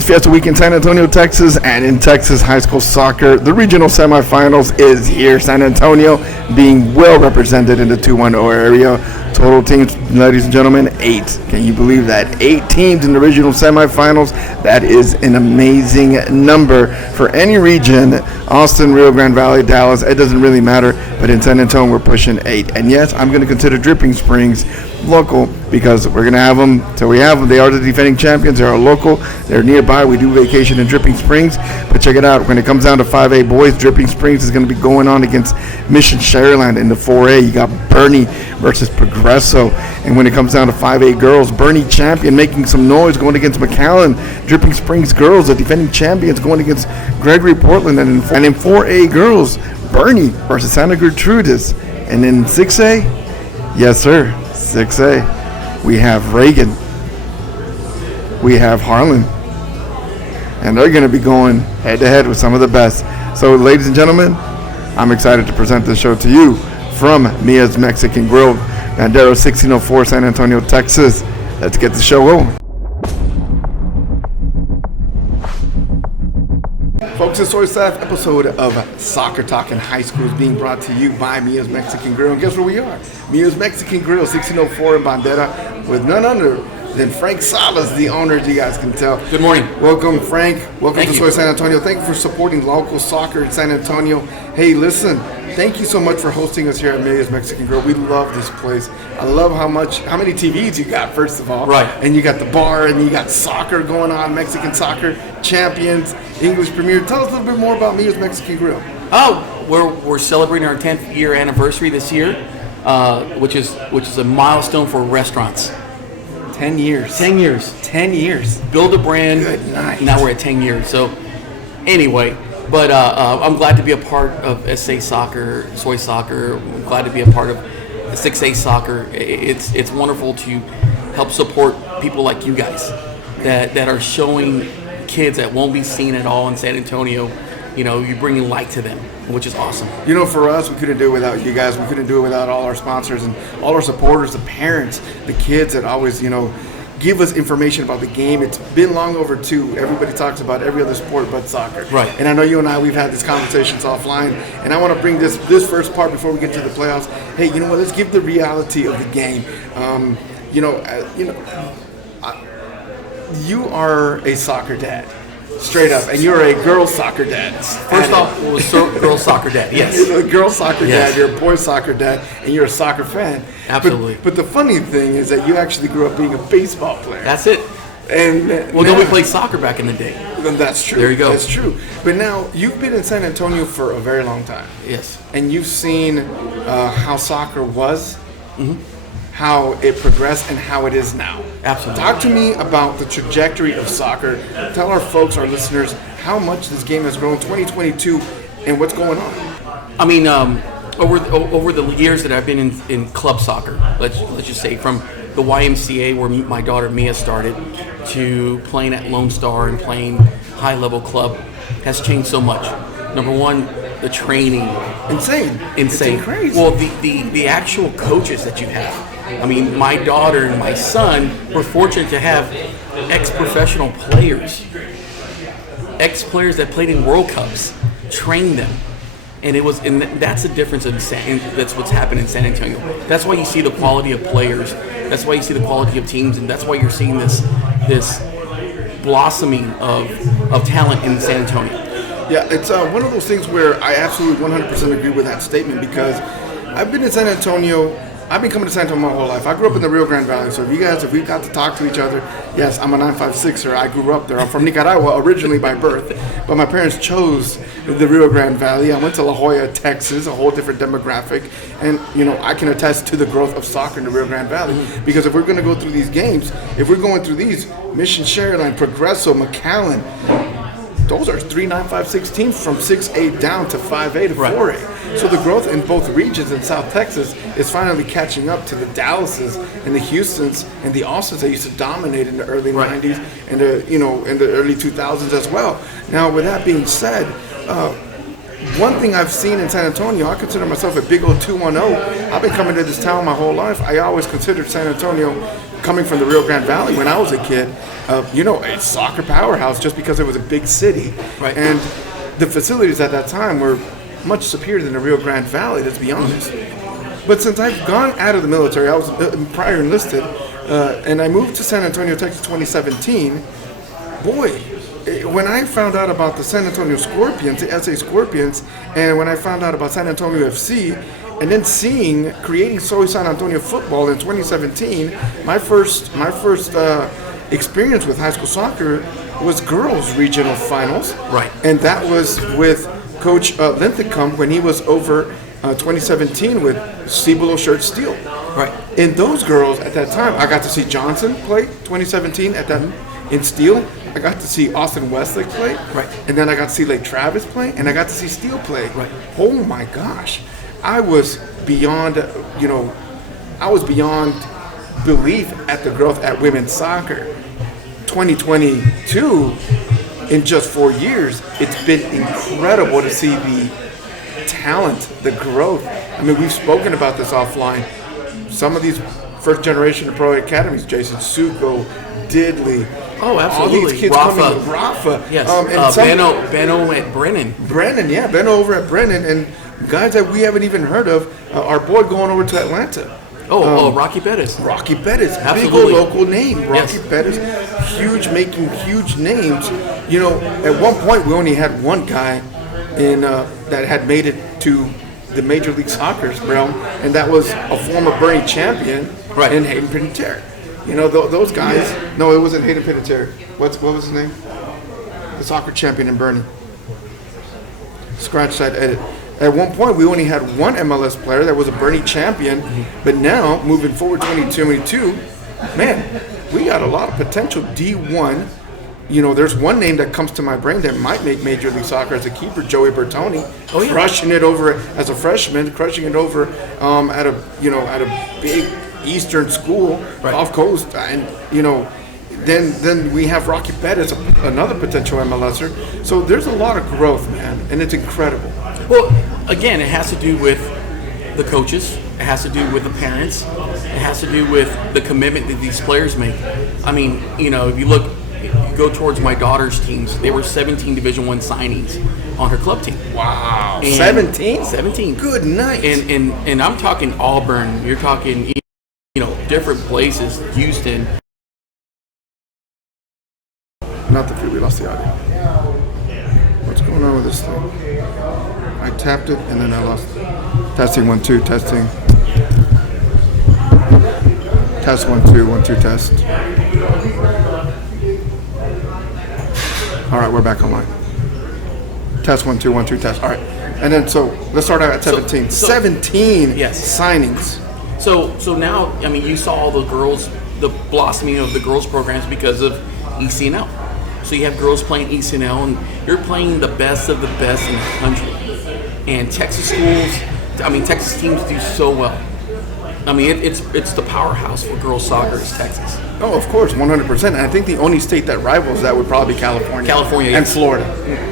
It's Fiesta Week in San Antonio, Texas, and in Texas high school soccer, the regional semifinals is here. San Antonio being well represented in the 2-1-0 area. Total teams, ladies and gentlemen, 8. Can you believe that? 8 teams in the regional semifinals. That is an amazing number for any region. Austin, Rio Grande Valley, Dallas, it doesn't really matter. But in San Antonio, we're pushing 8. And yes, I'm going to consider Dripping Springs local because we're going to have them till we have them. They are the defending champions. They are local. They're nearby. We do vacation in Dripping Springs. But check it out. When it comes down to 5A boys, Dripping Springs is going to be going on against Mission Sharyland in the 4A. You got Boerne versus Progresso. And when it comes down to 5A girls, Boerne Champion making some noise going against McAllen. Dripping Springs girls, the defending champions, going against Gregory Portland. And in 4A girls, Boerne versus Santa Gertrudis. And in 6A, yes, sir, 6A, we have Reagan. We have Harlan. And they're going to be going head-to-head with some of the best. So, ladies and gentlemen, I'm excited to present this show to you from Mia's Mexican Grill, Bandera 1604, San Antonio, Texas. Let's get the show going. Folks, it's SoySAF episode of Soccer Talk in High School is being brought to you by Mia's Mexican Grill. And guess where we are? Mia's Mexican Grill, 1604 in Bandera, with none other than Frank Salas, the owner, as you guys can tell. Good morning. Welcome, Frank. Welcome to Soy San Antonio. Thank you for supporting local soccer in San Antonio. Hey, listen, thank you so much for hosting us here at Mia's Mexican Grill. We love this place. I love how many TVs you got, first of all. Right. And you got the bar, and you got soccer going on, Mexican soccer, champions, English Premier. Tell us a little bit more about Mia's Mexican Grill. Oh, we're celebrating our 10th year anniversary this year, which is a milestone for restaurants. 10 years. 10 years. 10 years. Build a brand. Good night. Now we're at 10 years. So anyway, but I'm glad to be a part of SA Soccer, Soy Soccer. I'm glad to be a part of 6A Soccer. It's wonderful to help support people like you guys that are showing kids that won't be seen at all in San Antonio. You know, you're bringing light to them, which is awesome. You know, for us, we couldn't do it without you guys. We couldn't do it without all our sponsors and all our supporters, the parents, the kids that always, give us information about the game. It's been long overdue. Everybody talks about every other sport but soccer. Right. And I know you and I, we've had these conversations offline. And I want to bring this first part before we get to the playoffs. Hey, you know what? Let's give the reality of the game. You are a soccer dad. Straight up, and you're a girls' soccer dad. First off, it was girls' soccer dad. Yes, you're a girls' soccer dad. You're a boys' soccer dad, and you're a soccer fan. Absolutely. But the funny thing is that you actually grew up being a baseball player. That's it. And we played soccer back in the day. Then that's true. There you go. That's true. But now you've been in San Antonio for a very long time. Yes. And you've seen how soccer was. Mm-hmm. How it progressed and how it is now. Absolutely. Talk to me about the trajectory of soccer. Tell our folks, our listeners, how much this game has grown 2022 and what's going on. I mean, over the years that I've been in club soccer, let's just say from the YMCA where my daughter Mia started to playing at Lone Star and playing high-level club has changed so much. Number one, the training. Insane. It's crazy. Well, the actual coaches that you have. I mean, my daughter and my son were fortunate to have ex-professional players, ex-players that played in World Cups, train them. And that's the difference that's what's happened in San Antonio. That's why you see the quality of players. That's why you see the quality of teams, and that's why you're seeing this blossoming of talent in San Antonio. Yeah, it's one of those things where I absolutely 100% agree with that statement because I've been in San Antonio. I've been coming to San Antonio my whole life. I grew up in the Rio Grande Valley, so if we got to talk to each other, yes, I'm a 956er. I grew up there. I'm from Nicaragua originally by birth, but my parents chose the Rio Grande Valley. I went to La Jolla, Texas, a whole different demographic, and I can attest to the growth of soccer in the Rio Grande Valley because if we're going to go through these games, if we're going through these, Mission Sharyland, Progresso, McAllen, those are 3, 9, 5, 6 teams from 6A down to 5A to 4A. So the growth in both regions in South Texas is finally catching up to the Dallases and the Houstons and the Austins that used to dominate in the early 90s and in the early 2000s as well. Now, with that being said, one thing I've seen in San Antonio, I consider myself a big old 2-1-0. I've been coming to this town my whole life. I always considered San Antonio coming from the Rio Grande Valley when I was a kid, a soccer powerhouse just because it was a big city. Right. And the facilities at that time were much superior than the Rio Grande Valley, let's be honest. But since I've gone out of the military, I was prior enlisted, and I moved to San Antonio, Texas 2017, boy, when I found out about the San Antonio Scorpions, the SA Scorpions, and when I found out about San Antonio FC, and then creating Soy San Antonio football in 2017, my first experience with high school soccer was girls regional finals. Right. And that was with Coach Linthicum when he was over 2017 with Cibolo Shirt Steel. Right. And those girls at that time, I got to see Johnson play 2017 in Steel. I got to see Austin Weslake play. Right. And then I got to see Lake Travis play, and I got to see Steel play. Right. Oh my gosh. I was beyond belief at the growth at women's soccer. 2022, in just 4 years, it's been incredible to see the talent, the growth. I mean, we've spoken about this offline. Some of these first generation pro academies, Jason Suko, Diddley. Oh, absolutely. All these kids coming. Rafa. Yes. And Benno at Brennan. Benno over at Brennan, and guys that we haven't even heard of. Our boy going over to Atlanta. Rocky Bettis. Rocky Bettis, Absolutely. big old local name. Rocky Yes. Bettis, making huge names. At one point we only had one guy that had made it to the Major League Soccer's realm, and that was a former Boerne Champion, Right. and Hayden Panettiere. Those guys. No, it wasn't Hayden Panettiere. What was his name? The soccer champion in Boerne. Scratch that edit. At one point, we only had one MLS player that was a Boerne champion, but now, moving forward 2022, man, we got a lot of potential D1. There's one name that comes to my brain that might make Major League Soccer as a keeper, Joey Bertoni, crushing it over as a freshman, crushing it over at a big Eastern school, Right. off coast, and then we have Rocky Bettis, another potential MLSer. So there's a lot of growth, man, and it's incredible. Well, again, it has to do with the coaches. It has to do with the parents. It has to do with the commitment that these players make. I mean, if you go towards my daughter's teams, they were 17 Division I signings on her club team. Wow, And 17? 17. Good night. And I'm talking Auburn. You're talking, different places, Houston. Not the free, we lost the audio. What's going on with this thing? I tapped it and then I lost it. Testing 1 2, testing. Test 1 2, 1 2, test. All right, we're back online. Test 1 2, 1 2, test. All right, and then so let's start out at 17. 17 Yes. signings. So now, I mean, you saw all the blossoming of the girls programs because of ECNL. So you have girls playing ECNL, and you're playing the best of the best in the country. And Texas teams do so well. I mean, it's the powerhouse for girls soccer is Texas. Oh, of course, 100%. And I think the only state that rivals that would probably be California. California, and yes. Florida.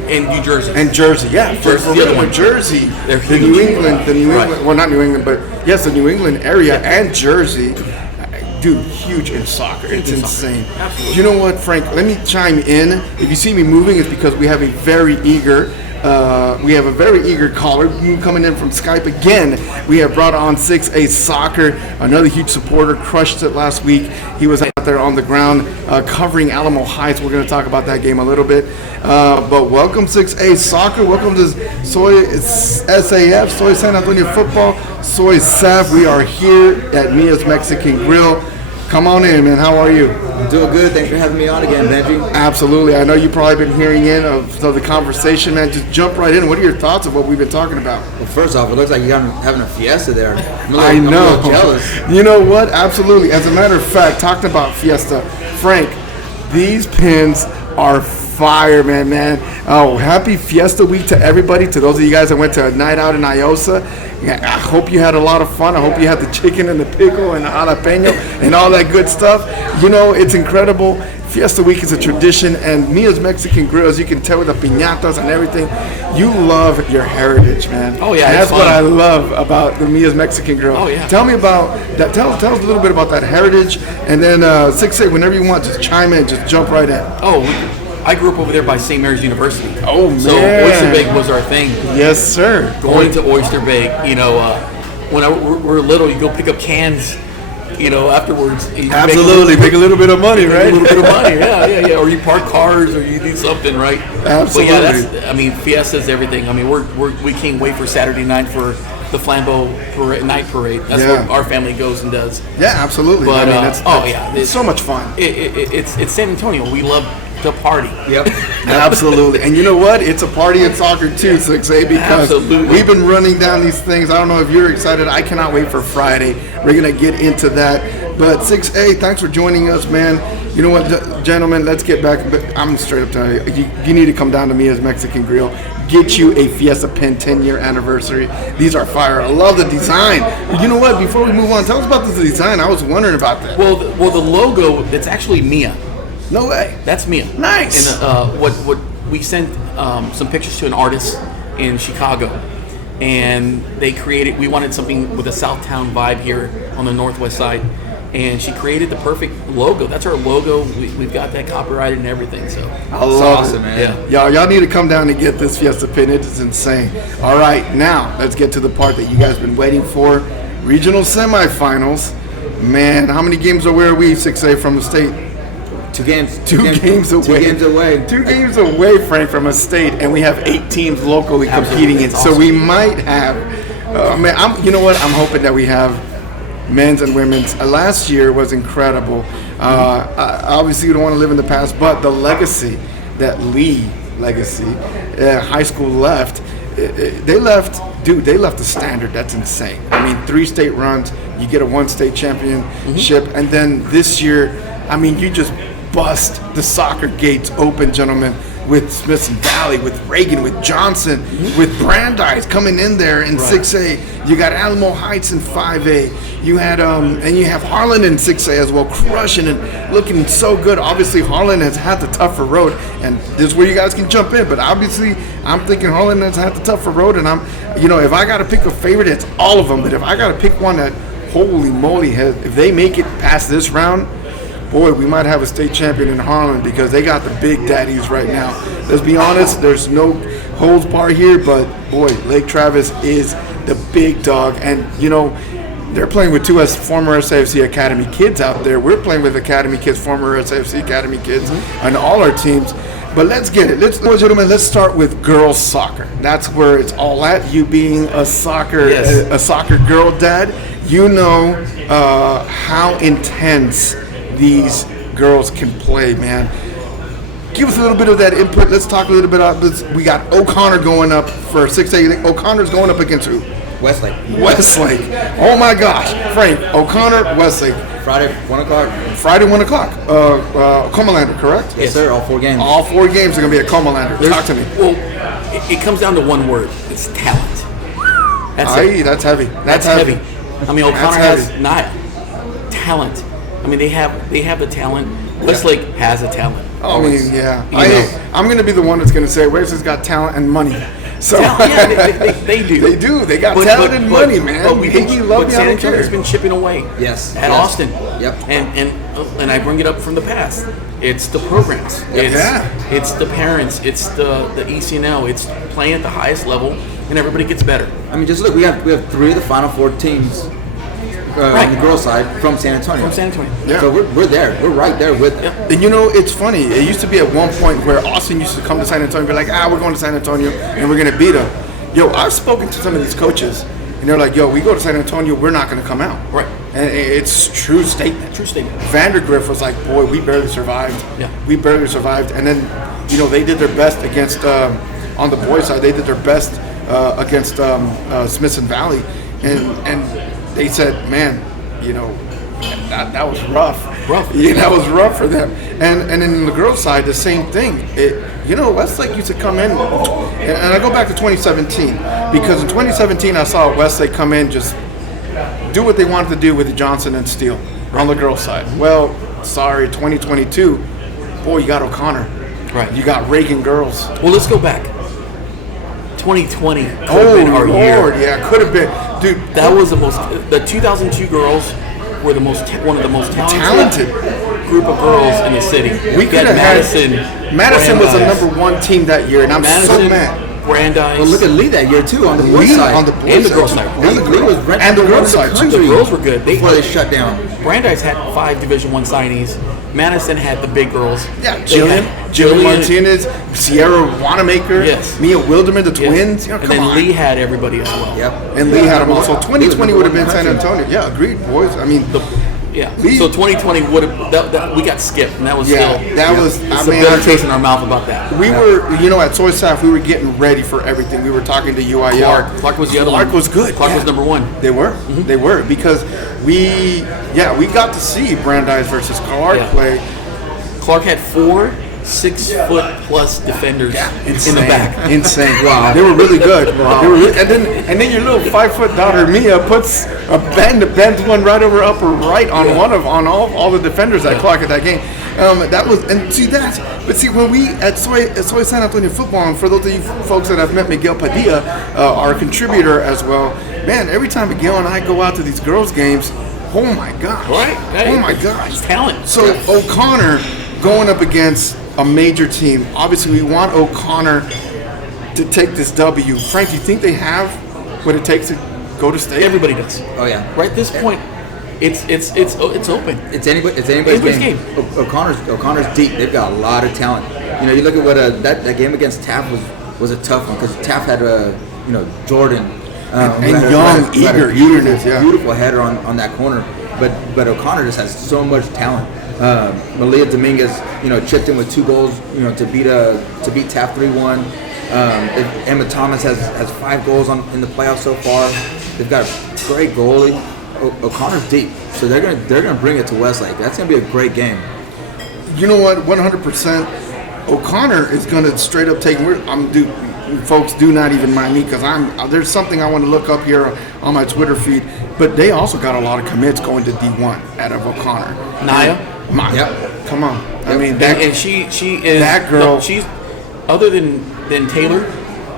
And New Jersey. And Jersey, yeah. Jersey's the other one. Jersey, They're the huge. New England, Right. well, not New England, but yes, the New England area and Jersey, dude, huge in soccer. It's in insane. soccer. Absolutely. You know what, Frank? Let me chime in. If you see me moving, it's because we have a very eager caller coming in from Skype again. We have brought on 6A Soccer, another huge supporter, crushed it last week. He was out there on the ground covering Alamo Heights. We're going to talk about that game a little bit. But welcome 6A Soccer. Welcome to SoySAF, Soy San Antonio Football, SoySAF. We are here at Mia's Mexican Grill. Come on in, man. How are you? I'm doing good. Thanks for having me on again, Benji. Absolutely. I know you've probably been hearing in of the conversation, man. Just jump right in. What are your thoughts of what we've been talking about? Well, first off, it looks like you're having a fiesta there. I know. I'm a little jealous. You know what? Absolutely. As a matter of fact, talking about Fiesta, Frank, these pins are fire, man. Oh, happy Fiesta week to everybody. To those of you guys that went to a night out in Iosa, yeah, I hope you had a lot of fun. I hope you had the chicken and the pickle and the jalapeno and all that good stuff. It's incredible. Fiesta Week is a tradition, and Mia's Mexican Grill, as you can tell with the piñatas and everything, you love your heritage, man. Oh, yeah, And it's that's what fun. I love about the Mia's Mexican Grill. Oh, yeah. Tell me about that. Tell us a little bit about that heritage, and then 6-8, whenever you want, just chime in, just jump right in. Oh, I grew up over there by St. Mary's University. Oh, So man. Oyster Bay was our thing. Yes, sir. Going to Oyster Bay, when we're little, you go pick up cans, afterwards. You Absolutely, make a little bit of money, make right? a little bit of money, yeah. Or you park cars, or you do something, right? Absolutely. But yeah, Fiesta's everything. I mean, we can't wait for Saturday night for the Flambeau night parade. That's what our family goes and does. Yeah, absolutely. But it's so much fun. It's San Antonio. We love to party. Yep. Absolutely. And you know what? It's a party in soccer too, 6A, because Absolutely. we've been running down these things. I don't know if you're excited. I cannot wait for Friday. We're going to get into that. But 6A, thanks for joining us, man. You know what, gentlemen, let's get back. But I'm straight up telling you, you need to come down to Mia's Mexican Grill. Get you a Fiesta Pin 10-year anniversary. These are fire. I love the design. You know what? Before we move on, tell us about the design. I was wondering about that. Well, the logo, it's actually Mia. No way. That's Mia. Nice. And what we sent some pictures to an artist in Chicago, and they created. We wanted something with a Southtown vibe here on the northwest side, and she created the perfect logo. That's our logo. We've got that copyrighted and everything. So I love awesome, it, man. Yeah. Y'all need to come down and get this Fiesta Pin. It is insane. All right, now let's get to the part that you guys been waiting for. Regional semifinals. Man, how many games away are we, 6A, from the state? Two games. Two games away. 2 games away. 2 games away, Frank, from a state, and we have 8 teams locally competing in. That's So awesome. we might have, you know what? I'm hoping that we have men's and women's. Last year was incredible. Obviously, you don't want to live in the past, but the legacy that high school left, they left the standard. That's insane. I mean, 3 state runs, you get a 1 state championship, and then this year, you just bust the soccer gates open, gentlemen, with Smithson Valley, with Reagan, with Johnson, with Brandeis coming in there in 6A. You got Alamo Heights in 5A. You had and you have Harlan in 6A as well, crushing and looking so good. Obviously, Harlan has had the tougher road, and this is where you guys can jump in. But obviously, I'm thinking Harlan has had the tougher road, and if I got to pick a favorite, it's all of them. But if I got to pick one that, holy moly, if they make it past this round, boy, we might have a state champion in Harlan, because they got the big daddies right now. Let's be honest, there's no holds bar here, but boy, Lake Travis is the big dog. And, they're playing with 2 former SAFC Academy kids out there. We're playing with Academy kids, former SAFC Academy kids, and all our teams. But let's get it. Ladies and gentlemen, let's start with girls soccer. That's where it's all at. You being a soccer girl dad, you know how intense these girls can play, man. Give us a little bit of that input. Let's talk a little bit about this. We got O'Connor going up for 6A. O'Connor's going up against who? Westlake. Oh my gosh. Frank, O'Connor, Westlake. Friday, 1 o'clock. Friday, 1 o'clock. Comalander, correct? Yes, sir. All 4 games. All 4 games are going to be at Comalander. Talk to me. Well, it comes down to one word. It's talent. That's it. That's heavy. That's heavy. O'Connor That's has talent. They have the talent. Westlake has a talent. I'm going to be the one that's going to say Wesleyk's got talent and money. So they do. They do. They got talent and money, man. But San Antonio's been chipping away. Yes. At Austin. Yep. And I bring it up from the past. It's the programs. It's the parents. It's the ECNL. It's playing at the highest level, and everybody gets better. Just look. We have 3 of the Final 4 teams on the girls' side from San Antonio. Yeah. So we're there. We're right there with them. And it's funny. It used to be at one point where Austin used to come to San Antonio and be like, we're going to San Antonio and we're going to beat them. I've spoken to some of these coaches, and they're like, we go to San Antonio, we're not going to come out. Right. And it's true statement. True statement. Vandergrift was like, boy, we barely survived. Yeah. We barely survived. And then, they did their best against, on the boys' side, they did their best against Smithson Valley. And they said, man, that was rough. That was rough for them. And in the girls' side, the same thing. Westlake used to come in, and I go back to 2017, because in 2017 I saw Westlake come in, just do what they wanted to do with Johnson and Steele on the girls' side. Well, sorry, 2022, boy, you got O'Connor. Right. You got Reagan girls. Well, let's go back. 2020 could have been our Lord, year. yeah, could have been, dude. That was the 2002 girls were one of the most talented group of girls in the city. We could have Madison. Madison was the Brandeis. #1 team that year, and I'm so mad. Brandeis. Well, look at Lee that year too on the boys' side. On the boys' And the side. girls' side. Lee was ranked And the number one girls' in side, too. country The girls were good. before they shut down. Brandeis had 5 Division I signees. Madison had the big girls. Yeah, They had Jillian Martinez, Sierra Wanamaker, Yes. Mia Wilderman, the Yes. twins. You know, And come then on. Lee had everybody as well. Yep. And Lee had them also. Lee 2020 was would have been number San one in Antonio. Yeah, agreed, boys. I mean, Yeah. Lee- So 2020 would have we got skipped, and that was yeah, still that was. it's I a mean, bitter taste in our mouth about that. we were, at SoySAF, we were getting ready for everything. We were talking to UIL. Clark was the other one. Clark was good. Clark yeah. was number 1. They were. They were because we got to see Brandeis versus Clark Yeah. play. Clark had 4 6-foot-plus defenders in the back. Insane. Wow. They were really good. They were and then your little 5-foot daughter Mia puts a bends one right over upper right on on all the defenders that Clark at that game. That was, and see that. But see, when we at Soy San Antonio football, and for those of you folks that have met Miguel Padilla, our contributor as well, man, every time Miguel and I go out to these girls' games, oh my gosh. Right? Hey, Oh my gosh. it's talent. So O'Connor going up against a major team. Obviously, we want O'Connor to take this W. Frank, do you think they have what it takes to go to state? Everybody does. Oh yeah. Right at this point, it's open. It's anybody's Anybody's game. O'Connor's deep. They've got a lot of talent. You look at what that game against Taft was a tough one because Taft had Jordan and young, eagerness, yeah. beautiful header on that corner. But O'Connor just has so much talent. Malia Dominguez, chipped in with 2 goals, to beat Taft 3-1. Emma Thomas has 5 goals in the playoffs so far. They've got a great goalie. O'Connor's deep, so they're gonna bring it to Weslake. That's gonna be a great game. You know what? 100%. O'Connor is going to straight up take. Folks, do not even mind me because there's something I want to look up here on my Twitter feed. But they also got a lot of commits going to D1 out of O'Connor. Naya. Yep. Come on. I mean, And she is that girl. She's other than Taylor.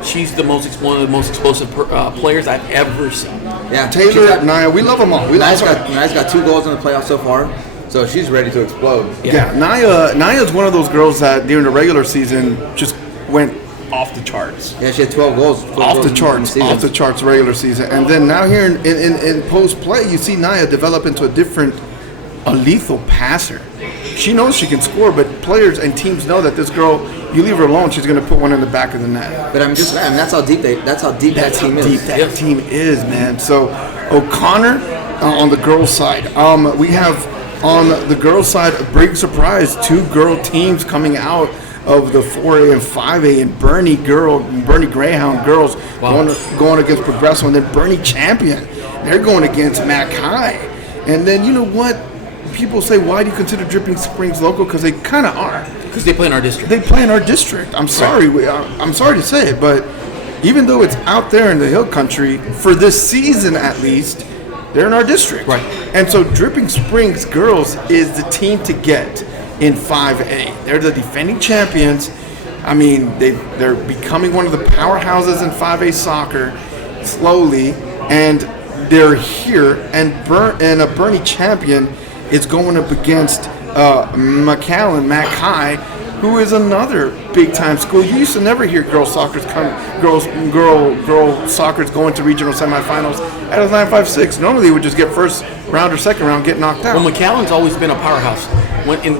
She's one of the most explosive players I've ever seen. Yeah, Taylor, Naya, we love them all. Naya's got 2 goals in the playoffs so far, so she's ready to explode. Yeah, Naya's one of those girls that during the regular season just went off the charts. Yeah, she had 12 goals. Off the charts regular season. And then now here in post play, you see Naya develop into a lethal passer. She knows she can score, but players and teams know that this girl, you leave her alone, she's going to put one in the back of the net. But that's how deep that team is. Deep that team is, man. So O'Connor on the girls' side. We have on the girls' side a big surprise. 2 girl teams coming out of the 4A and 5A, and Boerne Greyhound girls going against Progresso, and then Boerne Champion. They're going against Mac High. And then you know what? People say, why do you consider Dripping Springs local? Because they kind of are. Because they play in our district. They play in our district. I'm sorry. I'm sorry to say it, but even though it's out there in the hill country, for this season at least, they're in our district. Right. And so Dripping Springs girls is the team to get in 5A. They're the defending champions. I mean, they're becoming one of the powerhouses in 5A soccer slowly, and they're here. And a Boerne Champion is going up against McAllen, Mac High, who is another big time school. You used to never hear girl soccer's going to regional semifinals at a 9-5-6. Normally they would just get first round or second round, get knocked out. Well, McAllen's always been a powerhouse.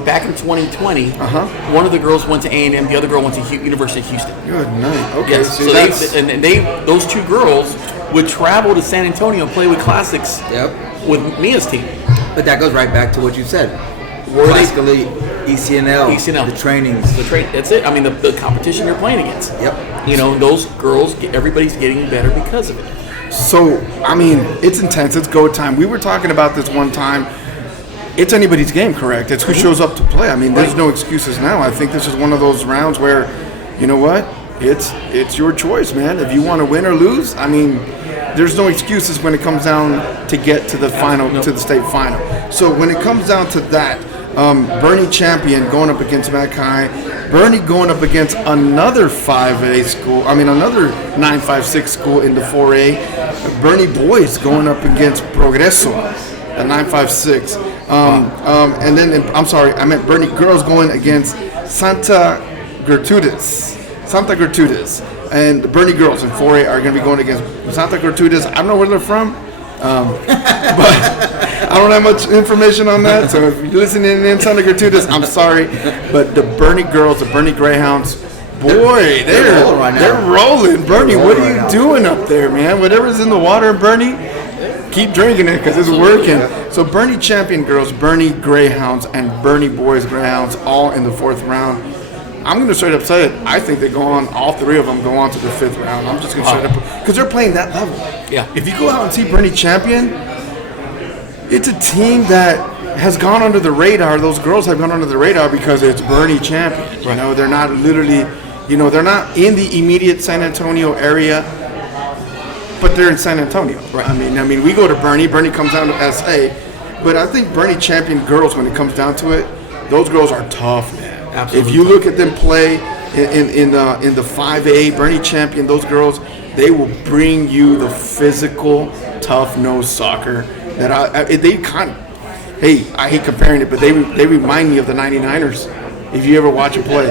Back in 2020, one of the girls went to A&M, the other girl went to University of Houston. Good night. Okay. Yes. See, So those 2 girls would travel to San Antonio and play with Classics. Yep. With Mia's team. But that goes right back to what you said. Basically, ECNL, the trainings. That's it. I mean, the competition you're playing against. Yep. Those girls, everybody's getting better because of it. So, I mean, it's intense. It's go time. We were talking about this one time. It's anybody's game, correct? It's who shows up to play. I mean, there's no excuses now. I think this is one of those rounds where, you know what? It's your choice, man. If you want to win or lose, I mean, there's no excuses when it comes down to get to the final, to the state final. So when it comes down to that, Boerne Champion going up against Mackay. Boerne going up against another 5A school. Another 956 school in the 4A. Boerne Boys going up against Progreso, a 956. And then, I'm sorry, I meant Boerne Girls going against Santa Gertrudis. And the Boerne Girls in 4A are going to be going against Santa Gertrudis. I don't know where they're from. But I don't have much information on that, so if you're listening in Santa Gertrudis, I'm sorry. But the Boerne Girls, the Boerne Greyhounds, boy, they're rolling right now. They're rolling. Boerne, what are you doing up there, man? Whatever's in the water, Boerne, keep drinking it because it's working. So Boerne Champion Girls, Boerne Greyhounds, and Boerne Boys Greyhounds all in the 4th round. I'm going to straight up say it. I think they go on, all 3 of them go on to the 5th round. I'm just going to straight up, because they're playing that level. Yeah. If you go out and see Boerne Champion, it's a team that has gone under the radar. Those girls have gone under the radar because it's Boerne Champion. Right. You know, they're not literally, they're not in the immediate San Antonio area, but they're in San Antonio. Right. I mean, we go to Boerne. Boerne comes down to SA, but I think Boerne Champion girls, when it comes down to it, those girls are tough, man. Absolutely. If you look at them play in the 5A, Boerne Champion, those girls, they will bring you the physical, tough-nosed soccer that I hate comparing it, but they remind me of the 99ers. If you ever watch them play,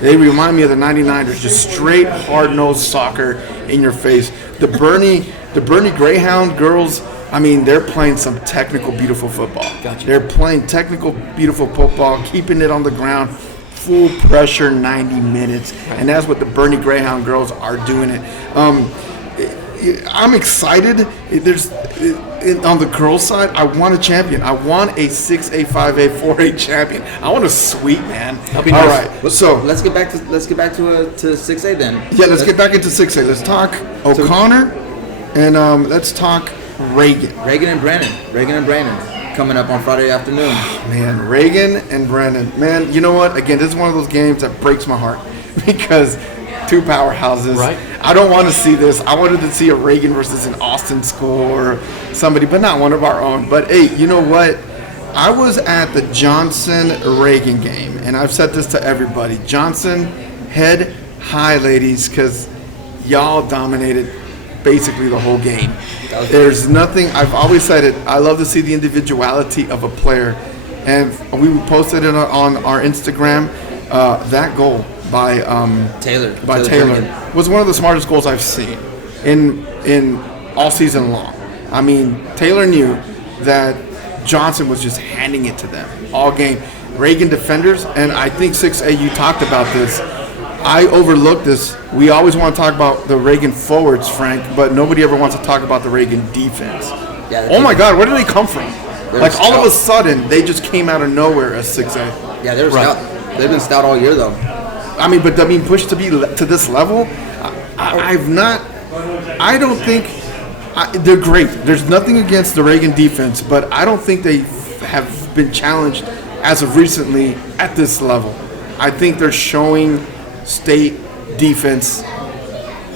they remind me of the 99ers, just straight, hard-nosed soccer in your face. The Boerne Greyhound girls, they're playing some technical, beautiful football. Gotcha. They're playing technical, beautiful football, keeping it on the ground, full pressure 90 minutes, and that's what the Boerne Greyhound girls are doing it. I'm excited. On the girls' side, I want a champion. I want a 6A, 5A, 4A champion. I want a sweet, man. All right. So let's get back to 6A then. Yeah, let's get back into 6A. Let's talk O'Connor, and let's talk Reagan. Reagan and Brandon coming up on Friday afternoon. Man, Reagan and Brandon. Man, you know what? Again, this is one of those games that breaks my heart because 2 powerhouses. Right. I don't want to see this. I wanted to see a Reagan versus an Austin school or somebody, but not one of our own. But hey, you know what? I was at the Johnson-Reagan game, and I've said this to everybody. Johnson, head high, ladies, because y'all dominated basically the whole game. There's nothing, I've always said it, I love to see the individuality of a player. And we posted it on our Instagram. That goal by Taylor was one of the smartest goals I've seen in all season long. Taylor knew that Johnson was just handing it to them all game. Reagan defenders, and I think 6A, you talked about this. I overlooked this. We always want to talk about the Reagan forwards, Frank, but nobody ever wants to talk about the Reagan defense. Yeah, oh my God, where did they come from? Like all of a sudden, they just came out of nowhere as 6A. Yeah, they're stout. They've been stout all year, though. Pushed to be to this level, I don't think they're great. There's nothing against the Reagan defense, but I don't think they have been challenged as of recently at this level. I think they're showing state defense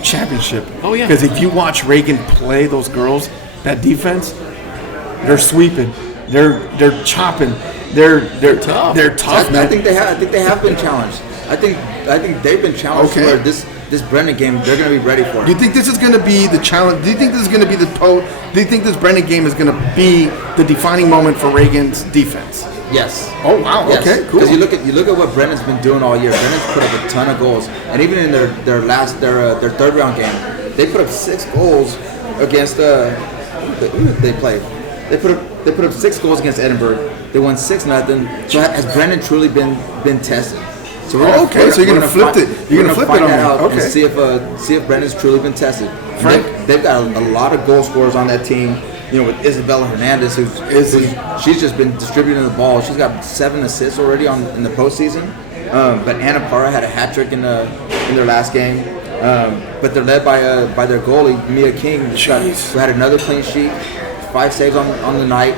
championship. Oh yeah. Because if you watch Reagan play those girls, that defense, they're sweeping, they're chopping, they're tough. They're tough, man. I think they have been challenged. I think they've been challenged. Okay. Where this Brennan game, they're going to be ready for it. Do you think this is going to be the challenge? Do you think this is going to be do you think this Brennan game is going to be the defining moment for Reagan's defense? Yes. Oh wow. Yes. Okay. Cool. Because you look at what Brennan's been doing all year. Brennan's put up a ton of goals, and even in their 3rd round game, they put up 6 goals against who did they play? They put up 6 goals against Edinburgh. They won 6-0. So has Brennan truly been tested? So so you're gonna flip it. You're gonna flip it on out and see if Brennan's truly been tested. Frank, they've got a lot of goal scorers on that team. With Isabella Hernandez, she's just been distributing the ball. She's got 7 assists already in the postseason. But Anna Parra had a hat trick in their last game. But they're led by their goalie Mia King, who had another clean sheet, 5 saves on the night.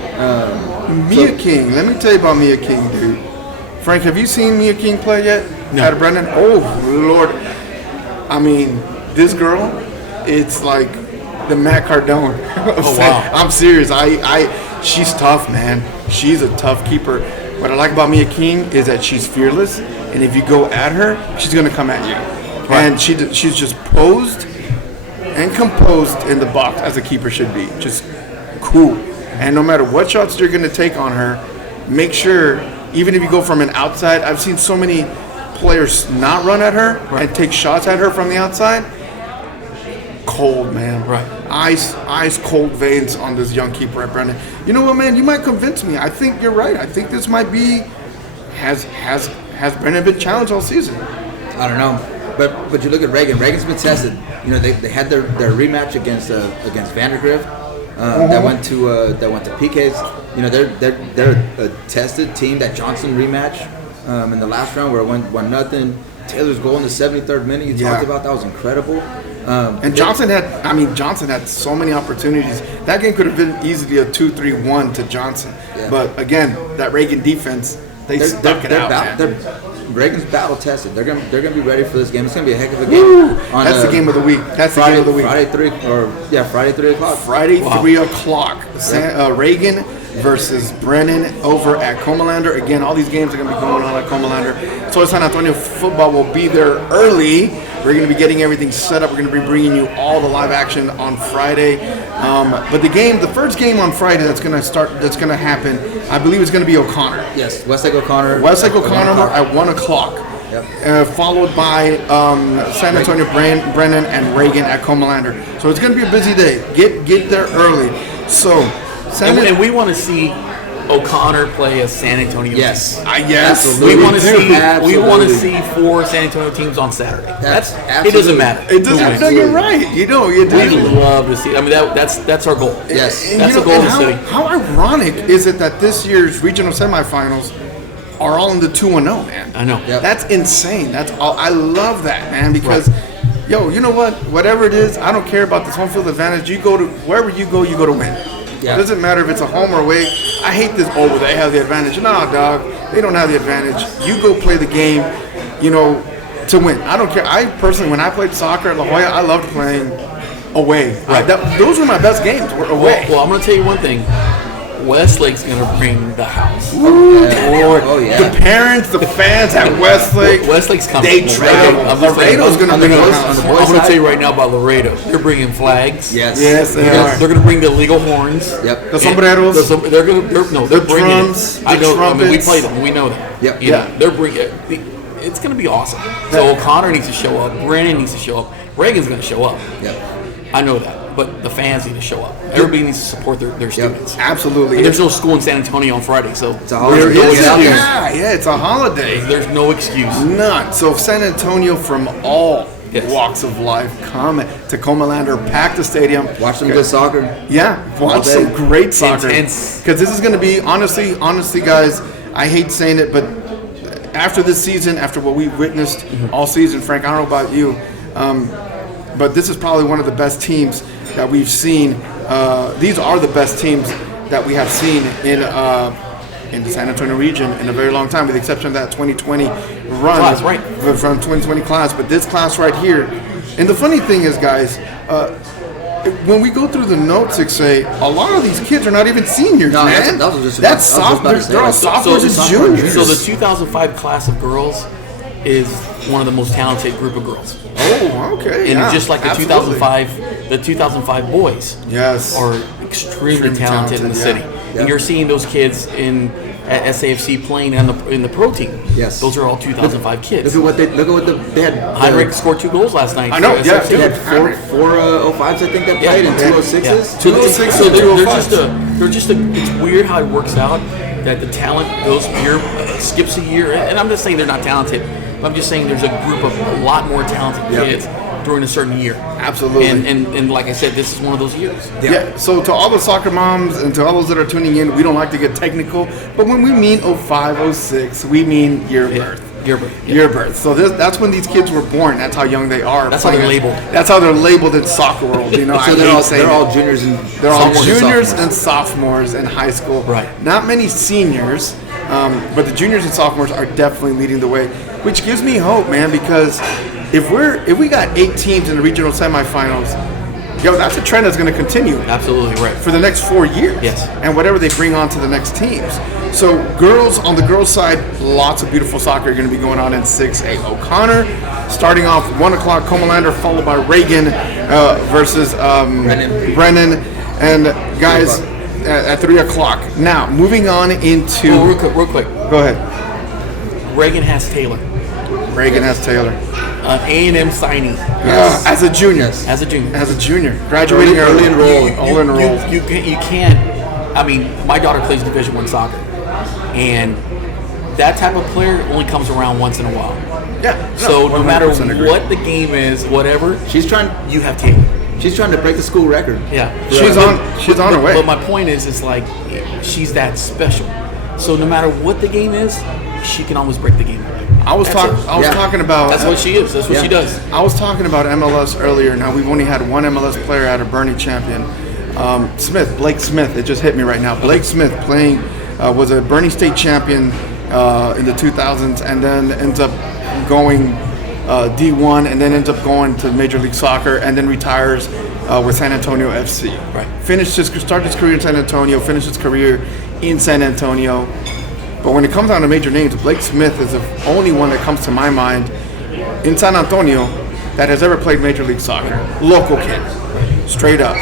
Mia King, let me tell you about Mia King, dude. Frank, have you seen Mia King play yet? No. Out of Brennan? Oh Lord, this girl, it's like the Matt Cardone. Oh wow! I'm serious. She's tough, man. She's a tough keeper. what I like about Mia King is that she's fearless, and if you go at her, she's going to come at you. Right. And she's just posed and composed in the box as a keeper should be. Just cool. And no matter what shots you're going to take on her, make sure, even if you go from an outside, I've seen so many players not run at her and take shots at her from the outside. Cold, man. Right. Ice cold veins on this young keeper at Brennan. You know what, man? You might convince me. I think you're right. I think this might be has Brennan been challenged all season. I don't know. But you look at Reagan. Reagan's been tested. You know, they had their rematch against Vandergrift. That went to PKs. You know, they're a tested team. That Johnson rematch in the last round where it went 1-0. Taylor's goal in the 73rd minute. You talked about that was incredible. And Johnson had so many opportunities. That game could have been easily a 2-3-1 to Johnson. Yeah. But again, that Reagan defense, they stuck it out. Reagan's battle tested. They're gonna be ready for this game. It's gonna be a heck of a game. That's the game of the week. That's Friday, the game of the week. Friday 3 o'clock. Friday 3 o'clock. Reagan versus Brennan over at Comalander. Again, all these games are going to be going on at Comalander. So San Antonio football will be there early. We're going to be getting everything set up. We're going to be bringing you all the live action on Friday. But the first game on Friday that's going to happen, I believe it's going to be O'Connor. Yes, Weslake O'Connor. At 1 o'clock. Yep. Followed by San Antonio Brennan and Reagan at Comalander. So it's going to be a busy day. Get there early. So, and we want to see O'Connor play a San Antonio team. Yes. We want to see 4 San Antonio teams on Saturday. It doesn't matter. It doesn't. No, you're right. You do. We'd love to see. I mean, that's our goal. Yes, that's the goal of the city. How ironic is it that this year's regional semifinals are all in the 2-0, man? I know. Yep. That's insane. I love that, man, because. Right. Yo, you know what? Whatever it is, I don't care about this home field advantage. You go to wherever you go to win. Yeah. It doesn't matter if it's a home or away. I hate this. Oh, they have the advantage. Nah, dog. They don't have the advantage. You go play the game, to win. I don't care. I personally, when I played soccer at La Jolla, I loved playing away. Right. Those were my best games. Were away. Well, I'm going to tell you one thing. Westlake's going to bring the house. Ooh, yeah. The parents, the fans at Westlake. Westlake's coming. They travel. Laredo's going to bring the house. I'm going to tell you right now about Laredo. They're bringing flags. Yes, they are. They're going to bring the legal horns. Yep. The sombreros. They're bringing drums. I know. Trumpets. I mean, we play them. We know them. Yep. They're bringing. It's going to be awesome. So O'Connor needs to show up. Brennan needs to show up. Reagan's going to show up. Yep. I know that. But the fans need to show up. Everybody needs to support their students. Absolutely. And there's no school in San Antonio on Friday, so it's a holiday. It's a holiday. There's no excuse. None. So San Antonio from all walks of life come to Comalander, pack the stadium. Watch some good soccer. Yeah, watch some great soccer. Because this is going to be, honestly, guys, I hate saying it, but after this season, after what we witnessed all season, Frank, I don't know about you, but this is probably one of the best teams that we've seen. These are the best teams that we have seen in the San Antonio region in a very long time, with the exception of that 2020 run from 2020 class. But this class right here, and the funny thing is, guys, when we go through the notes, a lot of these kids are not even seniors, man. That's sophomores. They're all sophomores and juniors. So the 2005 class of girls is one of the most talented group of girls. Oh, okay. And just like the 2005 boys are extremely talented in the city. Yep. And you're seeing those kids at SAFC playing in the pro team. Yes. Those are all 2005 kids. Look at what they had. Heinrich scored 2 goals last night. I know. Yeah, they had 4 05s, I think, that played, and 2 06s. 2 06s. So they're just it's weird how it works out that the talent goes skips a year. And I'm just saying they're not talented. I'm just saying there's a group of a lot more talented kids during a certain year. Absolutely. And like I said, this is one of those years. Yeah. So to all the soccer moms and to all those that are tuning in, we don't like to get technical, but when we mean 05, 06, we mean year of birth. Year birth. Year birth. So that's when these kids were born. That's how young they are. That's how they're labeled. That's how they're labeled in soccer world. So they're all juniors and sophomores in high school. Right. Not many seniors, but the juniors and sophomores are definitely leading the way, which gives me hope, man, because if we got 8 teams in the regional semifinals, yo, that's a trend that's going to continue. Absolutely right. For the next 4 years. Yes. And whatever they bring on to the next teams. So girls, on the girls' side, lots of beautiful soccer going to be going on in 6A. O'Connor, starting off 1 o'clock, Comalander, followed by Reagan versus Brennan. And guys, at 3 o'clock. Now, moving on into... real quick. Go ahead. Reagan has Taylor. Reagan has Taylor. An A&M signee. Yes. As a junior. Yes. As a junior. Graduating early. All enrolled. You can't. I mean, my daughter plays Division I soccer, and that type of player only comes around once in a while. Yeah. So no matter what the game is, whatever, you have Taylor. She's trying to break the school record. Yeah. She's on her way. But my point is like she's that special. So no matter what the game is, she can almost break the game. I was talking about. That's what she is. That's what she does. I was talking about MLS earlier. Now we've only had one MLS player out of Boerne Champion, Blake Smith. It just hit me right now. Blake Smith playing was a Boerne State champion in the 2000s, and then ends up going D1, and then ends up going to Major League Soccer, and then retires with San Antonio FC. Right. Started his career in San Antonio. Finished his career in San Antonio. But when it comes down to major names, Blake Smith is the only one that comes to my mind in San Antonio that has ever played Major League Soccer. Local kid. Straight up.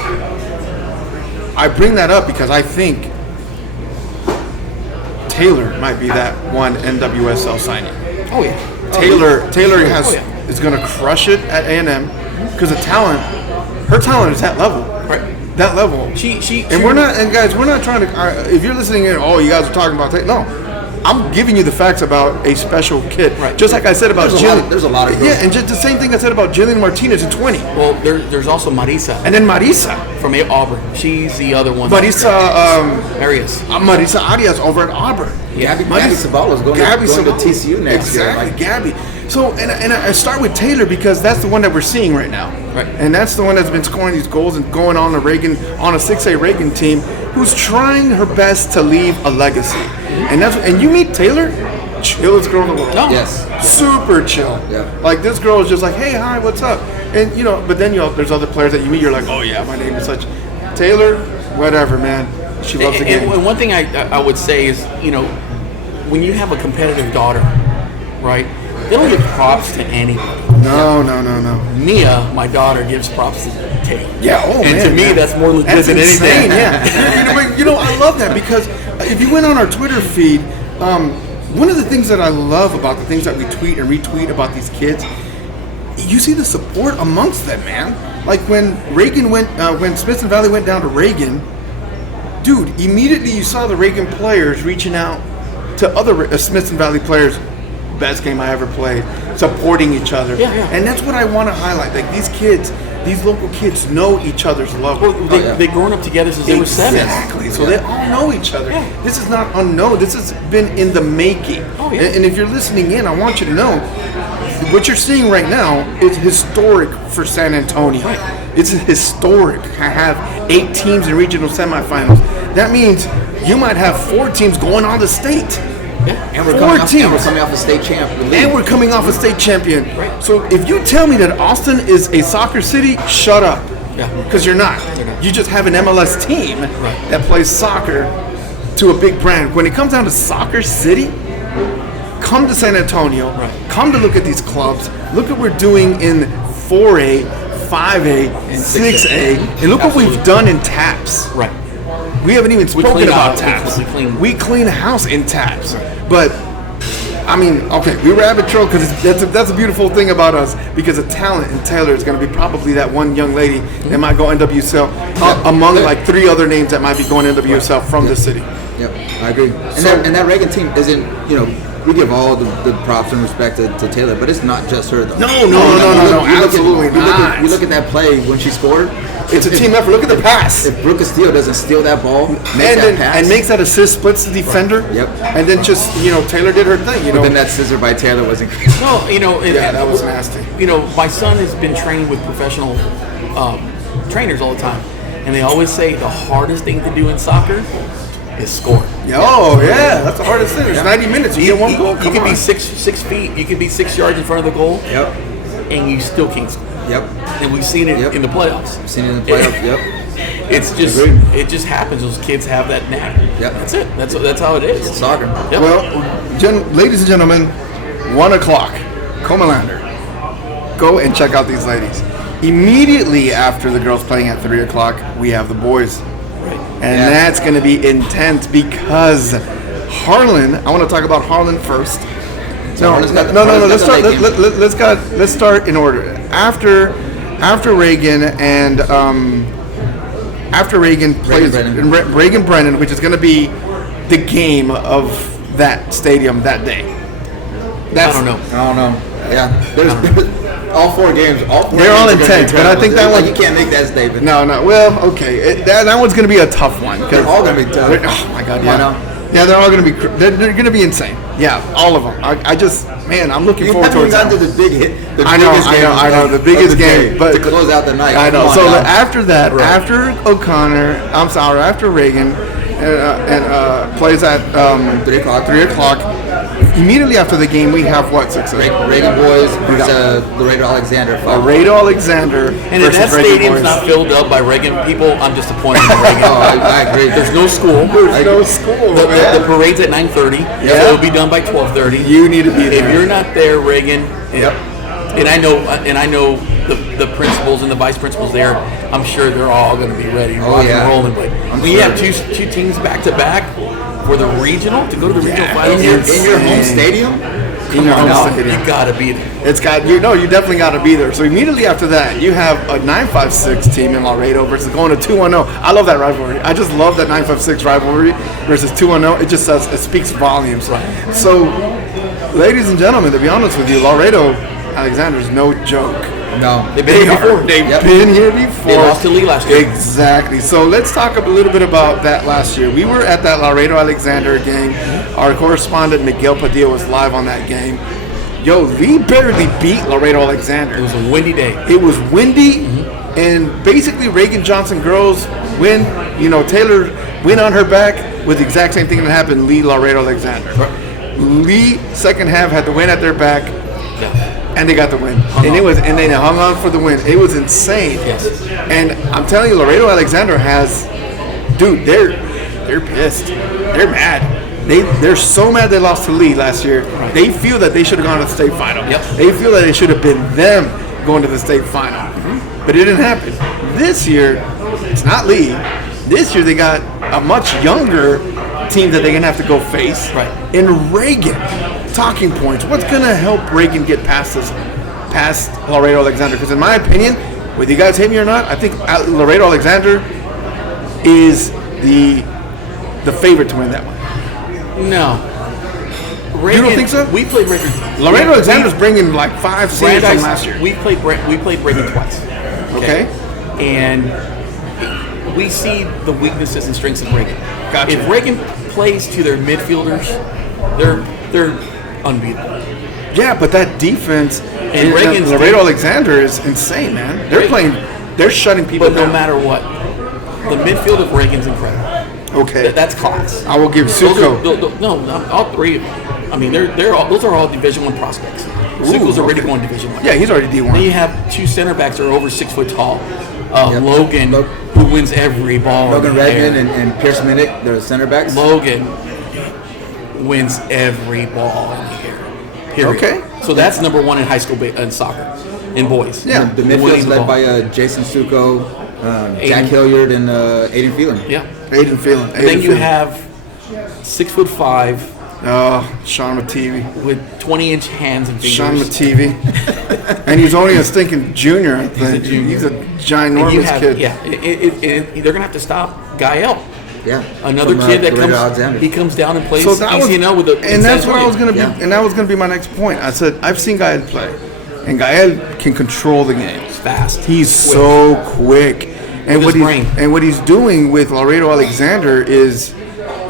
I bring that up because I think Taylor might be that one NWSL signing. Oh, yeah. Taylor is going to crush it at A&M because her talent is that level. Right. That level. We're not trying to. If you're listening in, you guys are talking about Taylor. No, I'm giving you the facts about a special kid. Right. Just like I said about Jillian. There's a lot of and just the same thing I said about Jillian Martinez at 20. Well, there's also Marisa. And then Marisa from Auburn. She's the other one. Marisa Arias. Marisa Arias over at Auburn. Yeah, Gabby Saballo's going to TCU next year. Exactly, Gabby. So, and I start with Taylor because that's the one that we're seeing right now. Right. And that's the one that's been scoring these goals and going on a 6A Reagan team who's trying her best to leave a legacy. And you meet Taylor, chillest girl in the world. No. Yes. Super chill. Yeah. Like this girl is just like, hey, hi, what's up? And but then there's other players that you meet, you're like, oh yeah, my name is such. Taylor, whatever, man. She loves the game. And one thing I would say is, when you have a competitive daughter, right? They don't give props to anybody. No. Mia, my daughter, gives props to Tay. Yeah, and to me, that's more legit than anything. Yeah. I love that because if you went on our Twitter feed, one of the things that I love about the things that we tweet and retweet about these kids, you see the support amongst them, man. Like when Reagan when Smithson Valley went down to Reagan, dude, immediately you saw the Reagan players reaching out to other Smithson Valley players. Best game I ever played, supporting each other. Yeah. And that's what I want to highlight. Like these local kids know each other's love. Well, they've grown up together since they were 7. Exactly. So they all know each other. Yeah. This is not unknown. This has been in the making. Oh, yeah. And if you're listening in, I want you to know what you're seeing right now is historic for San Antonio. Right. It's historic. I have 8 teams in regional semifinals. That means you might have 4 teams going on to state. Yeah. And we're coming off a state champion. Right. So if you tell me that Austin is a soccer city, shut up. Yeah. Because you're not. You just have an MLS team that plays soccer to a big brand. When it comes down to soccer city, come to San Antonio. Right. Come to look at these clubs. Look at what we're doing in 4A, 5A, and 6A. And look what we've done in TAPS. Right. We haven't even spoken about TAPS. We clean a house in TAPS. But, I mean, okay, we rabbit trail because that's a beautiful thing about us because the talent in Taylor is going to be probably that one young lady that might go NWSL among like 3 other names that might be going NWSL from the city. Yep, I agree. And that Reagan team isn't, we give all the props and respect to Taylor, but it's not just her though. No, absolutely not. You look at that play when she scored. It's a team effort. Look at the pass. If Brooke Castillo doesn't steal that ball, makes that assist, splits the defender, yep. And then just Taylor did her thing. But then that scissor by Taylor was incredible. No, that was nasty. My son has been trained with professional trainers all the time, and they always say the hardest thing to do in soccer is score. Oh yeah, that's the hardest thing. There's 90 minutes. You get one goal. You can be 6 feet. You can be 6 yards in front of the goal. Yep. and you still can't score. Yep. And we've seen it in the playoffs. I've seen it in the playoffs. Yep. It's just it just happens. Those kids have that knack. Yep. That's it. That's how it is. It's soccer. Yep. Well, ladies and gentlemen, 1 o'clock, Comalander. Go and check out these ladies. Immediately after the girls playing at 3 o'clock, we have the boys. And that's going to be intense because Harlan, I want to talk about Harlan first. No. Let's start in order. After Reagan and plays Reagan Brennan, which is going to be the game of that stadium that day. I don't know. Yeah, there's all 4 games. They're all intense, but I think that one you can't make that statement. No. Well, okay, that one's going to be a tough one. They're all going to be tough. Oh my God, yeah. Yeah, they're all going to be. They're going to be insane. Yeah, all of them. I'm looking forward to it. You haven't gotten to the big hit. I know the biggest game, but to close out the night. I know. So after that, after Reagan, and plays at 3 o'clock. 3 o'clock. Immediately after the game, we have what, 6 Reagan boys versus Laredo Alexander. Laredo Alexander. And if that stadium's not filled up by Reagan people, I'm disappointed in Reagan. I agree. There's no school. The parade's at 9:30. Yeah. So it'll be done by 12:30. You need to be there. If you're not there, Reagan. Yep. And I know the principals and the vice principals there. I'm sure they're all going to be ready, rock and rolling. But when you have two teams back to back for the regional to go to the regional finals in your home stadium. You gotta be there. You definitely gotta be there. So immediately after that, you have a 9-5-6 team in Laredo versus going to 2-1-0. I love that rivalry. I just love that 9-5-6 rivalry versus 2-1-0. It just it speaks volumes. Right. So, ladies and gentlemen, to be honest with you, Laredo Alexander's no joke. No, they've been here before. They've been here before. They lost to Lee last year. Exactly. So let's talk a little bit about that last year. We were at that Laredo Alexander game. Our correspondent Miguel Padilla was live on that game. We barely beat Laredo Alexander. It was a windy day. It was windy, and basically Reagan Johnson girls win. Taylor win on her back with the exact same thing that happened. Lee Laredo Alexander. Lee second half had the win at their back. Yeah. And they got the win, and they hung on for the win. It was insane. Yes. And I'm telling you, Laredo Alexander they're pissed. They're mad. They're so mad they lost to Lee last year. Right. They feel that they should have gone to the state final. Yep. They feel that it should have been them going to the state final. Mm-hmm. But it didn't happen. This year, it's not Lee. This year they got a much younger team that they're gonna have to go face. Right. In Reagan. Talking points. What's going to help Reagan get past Laredo Alexander? Because in my opinion, whether you guys hate me or not, I think Laredo Alexander is the favorite to win that one. No. Reagan, you don't think so? We played Reagan. Laredo Alexander's bringing like 5 seeds from last year. We played Reagan twice. Okay. And we see the weaknesses and strengths of Reagan. Gotcha. If Reagan plays to their midfielders, they're unbeatable. Yeah, but that defense and Reagan's Laredo Alexander is insane, man. They're shutting people down. But no matter what, the midfield of Reagan's incredible. Okay. That's class. I will give Suko. No, all three of them. I mean, those are all Division I prospects. Suko's already going Division I. Yeah, he's already D1. Then you have 2 center backs that are over 6 foot tall. Logan, who wins every ball. Logan Redmond and Pierce Minnick, they're the center backs. Logan wins every ball in the air. Period. Okay. So that's number 1 in high school in soccer, in boys. Yeah. The midfield's led by Jason Suko, Jack Hilliard, and Aiden Phelan. Yeah. Aiden Phelan. And then you have 6'5". Sean Mativi. With 20-inch hands and fingers. Sean Mativi. And he's only a stinking junior, I think. He's a ginormous kid. Yeah. They're going to have to stop Gael. Yeah. Another kid that comes down and plays ECNL with and that's what I was going to be. And that was going to be my next point. I said, I've seen Gael play. And Gael can control the game. He's fast. He's so quick. And what he's doing with Laredo Alexander is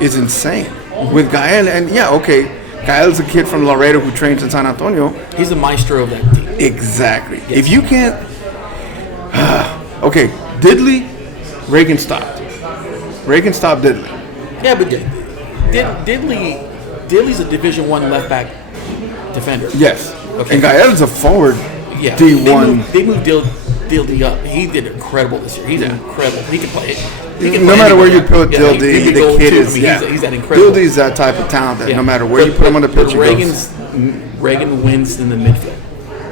insane. With Gael, and Gael's a kid from Laredo who trains in San Antonio. He's the maestro of that team. Exactly. Yes. If you can't, Diddley, Reagan stopped. Reagan stopped Diddley. Yeah, but Diddley's a Division I left back defender. Yes. Okay. And Gael's a forward. Yeah, D1. They moved Deal D up. He did incredible this year. He's incredible. He can play it. No matter where you put Dill he D, could the go kid too. is. I mean, he's that incredible. Dill D's that type of talent that Yeah. no matter where you put him on the pitch, he goes. Reagan wins in the midfield.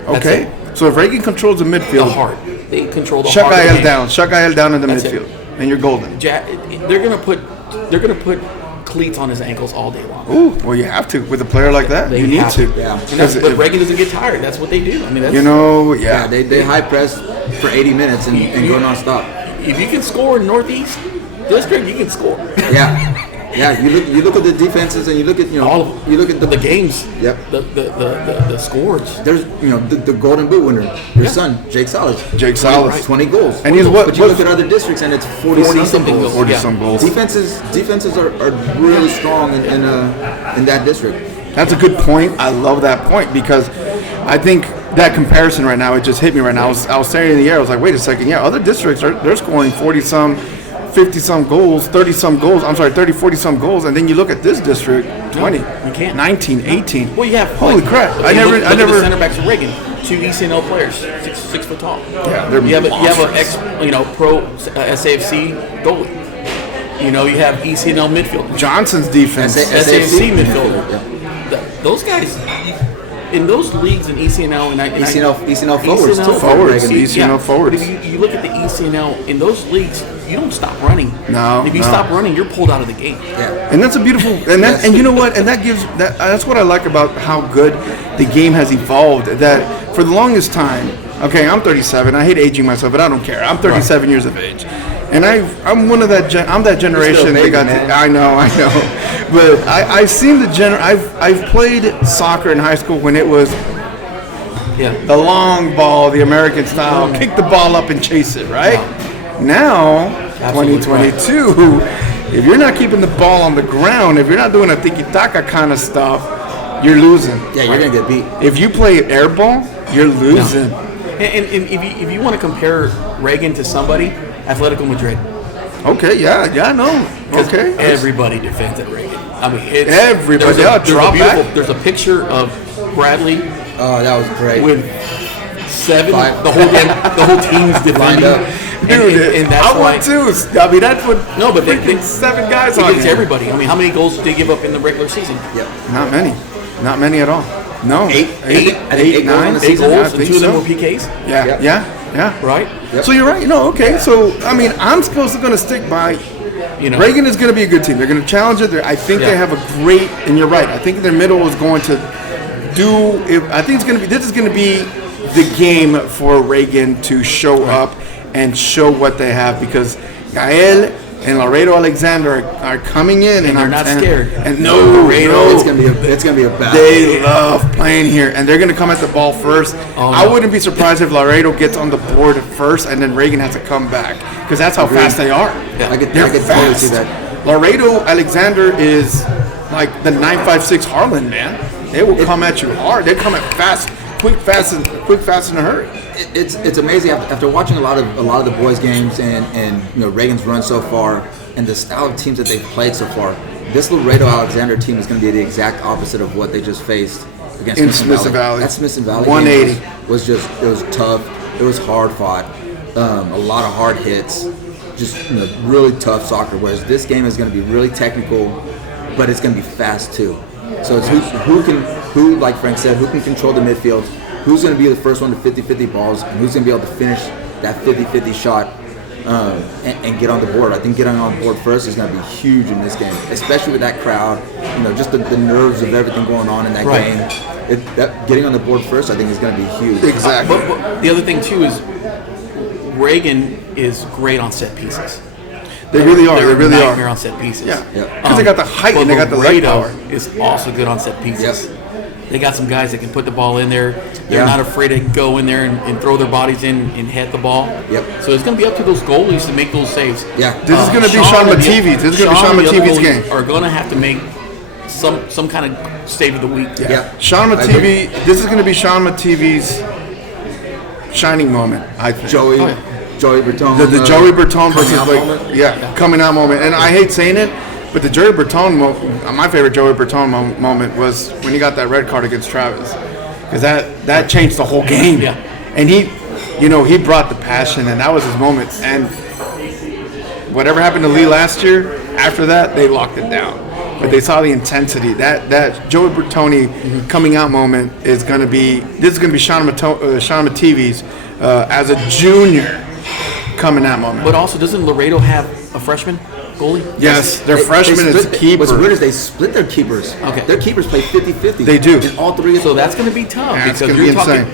That's Okay, it. so if Reagan controls the The midfield, heart. They control the shut heart. of the Gael game. down, shut Gael down in the That's midfield, it. and you're golden. They're gonna put cleats on his ankles all day long. Ooh, well, you have to with a player like that. They You need have to. Yeah. But Reagan doesn't get tired. That's what they do. I mean, that's, Yeah, they high press for 80 minutes and go nonstop. if you can score in Northeast District, you can score. Yeah. Yeah, you look at the defenses and you look at All of them. you look at The games. Yep. The scores. There's the Golden Boot winner, your son Jake Salas. Jake Salas. 20 goals. And he's what? But you look at other districts and it's 40 something goals. 40 Yeah. some goals. Defenses are really strong in that district. That's a good point. I love that point because I think that comparison right now, it just hit me right now. I was staring in the air. I was like, wait a second. Yeah, other districts they're scoring 40 some, 50 some goals, 30 some goals. I'm sorry, 30, 40 some goals. And then you look at this district, 20, you can't. 19, 18. Well, you have Holy crap! I never. Look at the center backs of Reagan, 2 ECNL players, 6 foot tall. Yeah, they're you have an monsters. pro SAFC goalie. You have ECNL midfielder, Johnson's defense. SAFC midfielder. Those guys in those leagues in ECNL and ECNL forwards too. Forwards, Reagan. ECNL forwards. But if you look at the ECNL in those leagues, you don't stop running. No, If you no. stop running, you're pulled out of the game. Yeah. And that's a beautiful, and you know what? And that gives that's what I like about how good the game has evolved. That for the longest time, okay, I'm 37. I hate aging myself, but I don't care. I'm 37 years of age, and I'm one of that. I'm that generation that got. I know, but I've seen I've played soccer in high school when it was Yeah. the long ball, the American style, kick the ball up and chase it, right? Now, Absolutely 2022, if you're not keeping the ball on the ground, if you're not doing a tiki-taka kind of stuff, you're losing. Yeah, you're gonna get beat. If you play air ball, you're losing. And if you want to compare Reagan to somebody, Atletico Madrid. Okay, yeah, no. 'Cause Okay. everybody defends at Reagan. I mean, Everybody. There's a Drop beautiful- back. There's a picture of Bradley Oh, that was great. with 7. Five. The whole team's defending. Lined up. Dude, and that's I why. want to. I mean, that's what. No, but they 7 guys It on gives you. everybody. I mean, how many goals did they give up in the regular season? Yep. Not many at all. No. Eight? I think eight goals on the 8 season. I goals, and think 2 of them so. were PKs. Yeah. Right? Yep. So you're right. No, okay. So I mean, I'm supposed to going to stick by. Reagan is going to be a good team. They're going to challenge it. I think they have a great. And you're right. I think their middle is going to do. I think it's going to be. This is going to be the game for Reagan to show up and show what they have because Gael and Laredo Alexander are coming in and they're not scared. And no, It's gonna be a battle. they love playing here, and they're going to come at the ball first. Oh, no. I wouldn't be surprised if Laredo gets on the board first, and then Reagan has to come back because that's how fast they are. I could They're totally fast. see that. Laredo Alexander is like the 956 Harlan, man. They will come at you hard. They come at quick, fast, in a hurry. It's amazing after watching a lot of the boys' games and Reagan's run so far and the style of teams that they've played so far. This Laredo Alexander team is going to be the exact opposite of what they just faced against In Smith Smith Valley. That Smith Valley 180 game was tough. It was hard fought. A lot of hard hits. Just really tough soccer. Whereas this game is going to be really technical, but it's going to be fast too. So it's who like Frank said, who can control the midfield, who's going to be the first one to 50-50 balls, and who's going to be able to finish that 50-50 shot and get on the board. I think getting on the board first is going to be huge in this game, especially with that crowd. Just the nerves of everything going on in that game. Getting on the board first, I think, is going to be huge. Exactly. But the other thing too is Reagan is great on set pieces. They really are. They're They really a nightmare are. on set pieces. Yeah. Because they got the height and they got the leg Laredo power. is also good on set pieces. Yep. They got some guys that can put the ball in there. They're Yeah. not afraid to go in there and throw their bodies in and head the ball. Yep. So it's going to be up to those goalies to make those saves. Yeah. This is going to be Sean and the- Mativi. This is going to be Sean and the other Mativi's goalies game. Are going to have to make some kind of save of the week. Yeah. Sean I agree. Mativi. This is going to be Sean Mativi's shining moment, I think. Joey Bertone. The Joey Bertone versus out moment. coming out moment. And I hate saying it, but the Joey Bertone my favorite Joey Bertone moment was when he got that red card against Travis, because that changed the whole game. Yeah. And he brought the passion, and that was his moment. And whatever happened to Lee last year, after that, they locked it down. But they saw the intensity. That Joey Bertoni coming out moment is going to be Sean Mativi's as a junior coming out moment. But also, doesn't Laredo have a freshman goalie? Yes, their freshman is keeper. What's weird is they split their keepers. Okay. Their keepers play 50-50. They do. In all three. So that's going to be tough That's because gonna you're be talking.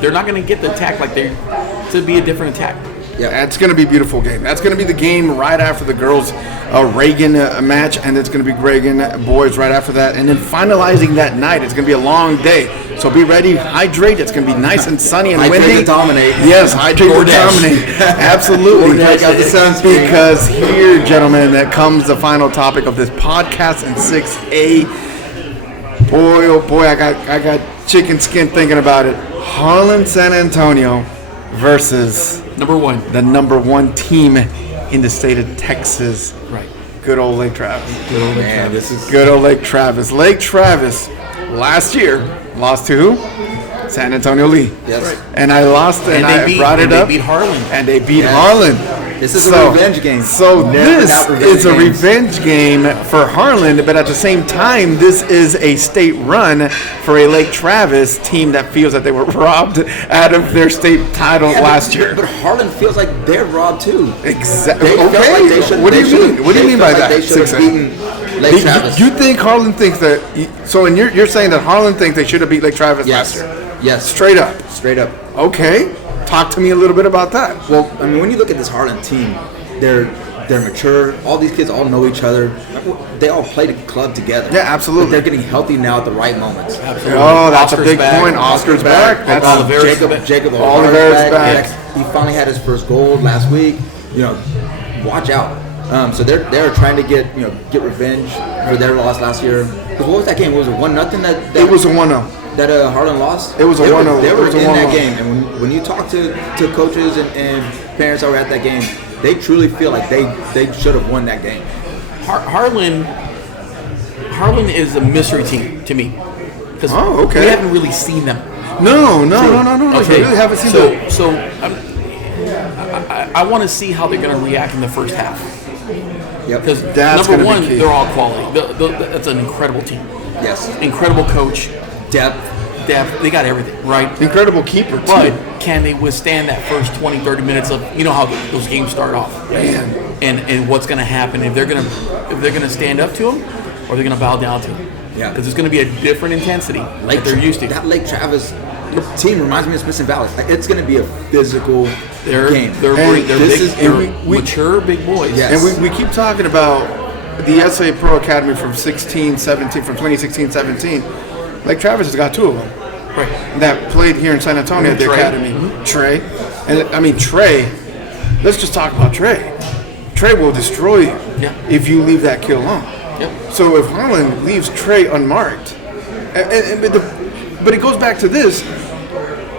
They're not going to get the attack like they're to be a different attack. Yeah, that's going to be a beautiful game. That's going to be the game right after the girls' Reagan match, and it's going to be Reagan boys right after that. And then finalizing that night, it's going to be a long day. So be ready, hydrate. It's going to be nice and sunny and windy. Hydrate to dominate. Yes, hydrate to dominate. Absolutely. Break out the sunscreen. Because here, gentlemen, that comes the final topic of this podcast in 6A. Boy, oh boy, I got chicken skin thinking about it. Harlan San Antonio versus the number one team in the state of Texas. Right. Good old Lake Travis. Man, Good old Lake Travis. Lake Travis last year lost to who? San Antonio Lee. Yes. Right. And I lost and I brought it up. They beat Harlan. And they beat Harlan. This is a revenge game. So this is a revenge game for Harlan, but at the same time, this is a state run for a Lake Travis team that feels that they were robbed out of their state title last year. But Harlan feels like they're robbed too. Exactly. Okay. What do you mean? What do you mean by that? They should have beaten Lake Travis. You think Harlan thinks that? So, and you're saying that Harlan thinks they should have beat Lake Travis last year? Yes. Straight up. Straight up. Okay. Talk to me a little bit about that. Well, I mean, when you look at this Harlan team, they're mature. All these kids all know each other. They all played a club together. Yeah, absolutely. But they're getting healthy now at the right moments. Absolutely. Oh, that's Oscar's a big back. point. Oscar's back. That's Jacob Oliver's back. He finally had his first goal last week. Watch out. So they're trying to get revenge for their loss last year. Because what was that game? Was it 1-0? It was a 1-0. That Harlan lost? It was a 1-0. They were in that 1-0. game. And when you talk to coaches and parents that were at that game, they truly feel like they should have won that game. Harlan is a mystery team to me. Because we haven't really seen them. No. Okay. We really haven't seen them. So I want to see how they're going to react in the first half. Yep. Because number one, they're all quality. That's an incredible team. Yes. Incredible coach. Depth. They got everything, right? Incredible keeper, too. But can they withstand that first 20, 30 minutes of, how those games start off? Man. And what's going to happen if they're going to stand up to them or they're going to bow down to them? Yeah. Because it's going to be a different intensity that they're used to. That Lake Travis team reminds me of Smith Valley. It's going to be a physical game. They're mature big boys. Yes. And we keep talking about the SA Pro Academy from 2016-17. Lake Travis has got two of them that played here in San Antonio at the academy. Mm-hmm. Trey. And Trey, let's just talk about Trey. Trey will destroy you if you leave that kid alone. Yep. So if Harlan leaves Trey unmarked, but it goes back to this.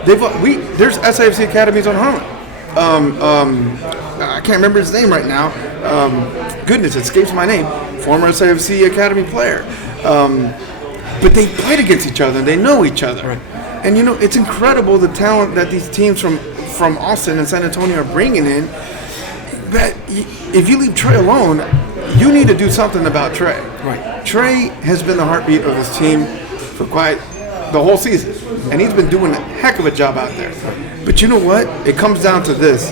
There's SIFC academies on Harlan. I can't remember his name right now. Goodness, it escapes my name. Former SIFC academy player. But they played against each other. They know each other. Right. And it's incredible the talent that these teams from Austin and San Antonio are bringing in. But if you leave Trey alone, you need to do something about Trey. Right. Trey has been the heartbeat of this team for quite the whole season. And he's been doing a heck of a job out there. But you know what? It comes down to this.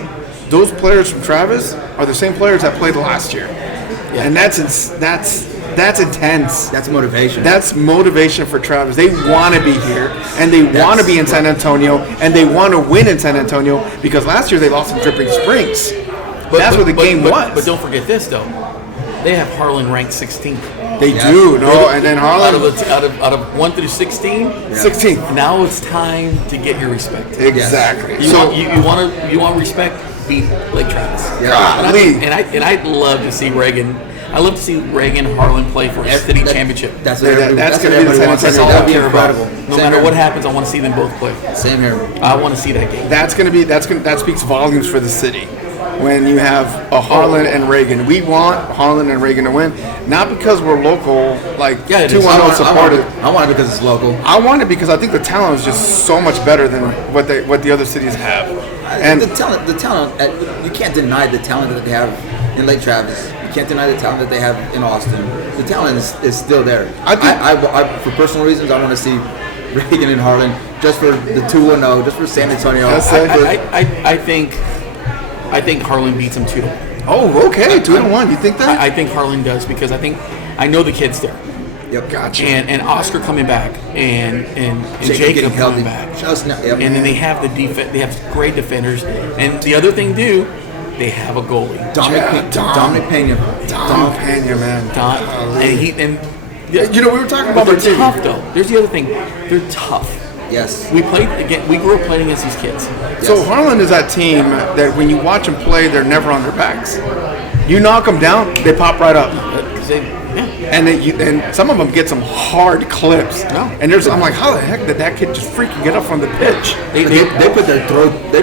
Those players from Travis are the same players that played last year. Yeah. And that's intense. That's motivation. That's motivation for Travis. They want to be here, and they want to be in San Antonio, and they want to win in San Antonio because last year they lost in Dripping Springs. That's where the game was. But don't forget this, though. They have Harlan ranked 16th. They do, and then Harlan out of 1 through 16, 16th. Now it's time to get your respect. Exactly. You want respect? Beat Lake Travis. Yeah. And I'd love to see Reagan. I love to see Reagan Harlan play for a city championship. That's going to be That's all I care about. No matter what happens, I want to see them both play. Same here. I want to see that game. That speaks volumes for the city. when you have a Harlan and Reagan. We want Harlan and Reagan to win, not because we're local, like 2-1-0 supported. I want it because it's local. I want it because I think the talent is just so much better than what the other cities have. And the talent, you can't deny the talent that they have in Lake Travis. You can't deny the talent that they have in Austin. The talent is still there. I for personal reasons, I want to see Reagan and Harlan just for the 2-0, just for San Antonio. I think Harlan beats them 2-1. Oh, okay, 2-1. You think that? I think Harlan does because I know the kids there. Yep, gotcha. And Oscar coming back and Jacob coming back. Yep. And then they have the defense. They have great defenders. And the other thing they have a goalie. Dominic Pena. Dom Pena, man. We were talking about they're tough though. There's the other thing. They're tough. Yes. We grew up playing against these kids. Yes. So Harlan is that team that when you watch them play, they're never on their backs. You knock them down, they pop right up. And some of them get some hard clips. No. And I'm like, how the heck did that kid just freaking get up from the pitch? They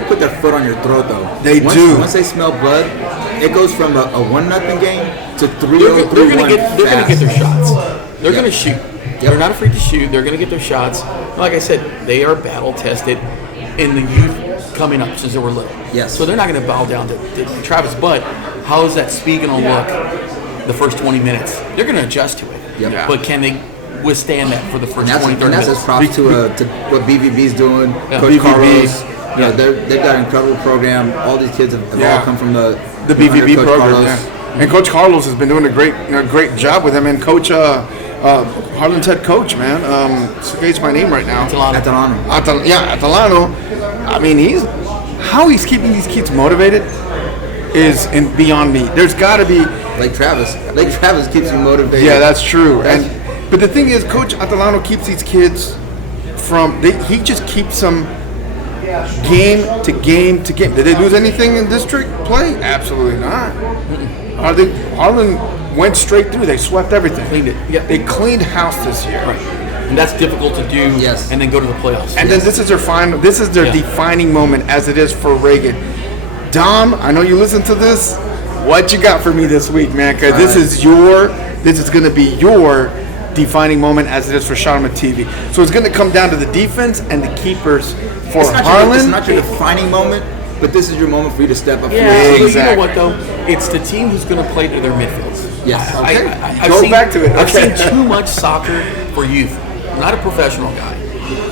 put their foot on your throat though. They do. Once they smell blood, it goes from a 1-0 game to 3-0. They're gonna get their shots. They're gonna shoot. Yep. They're not afraid to shoot. They're gonna get their shots. Like I said, they are battle tested in the youth coming up since they were little. Yes. So they're not gonna bow down to Travis. But how is that speed gonna look the first 20 minutes? They're gonna adjust to it. Yep. Yeah. But can they withstand that for the first 20, 30 minutes? And that's minutes? just props to what BVB's doing. Yeah. Coach BVB. Carlos. They've got an incredible program. All these kids have all come from the BVB Coach program. Carlos. Yeah. And Coach Carlos has been doing a great job with him. And Coach Harlan's head coach, man, escapes my name right now. Atalano. I mean, how he's keeping these kids motivated is beyond me. There's got to be Lake Travis keeps you motivated. Yeah, that's true. But the thing is, Coach Atalano keeps these kids he just keeps them game to game to game. Did they lose anything in district play? Absolutely not. Harlan went straight through. They swept everything. Cleaned it. Yeah. They cleaned house this year. Right. And that's difficult to do. Yes. And then go to the playoffs. And then this is their final. This is their defining moment, as it is for Reagan. Dom, I know you listen to this. What you got for me this week, man? Because this is going to be your defining moment, as it is for Showdown TV. So it's going to come down to the defense and the keepers for Harlan. It's not your defining moment, but this is your moment for you to step up. Yeah, exactly. You know what though? It's the team who's going to play to their midfields. Yes. Go back to it. I've Okay. seen too much soccer for youth. I'm not a professional guy,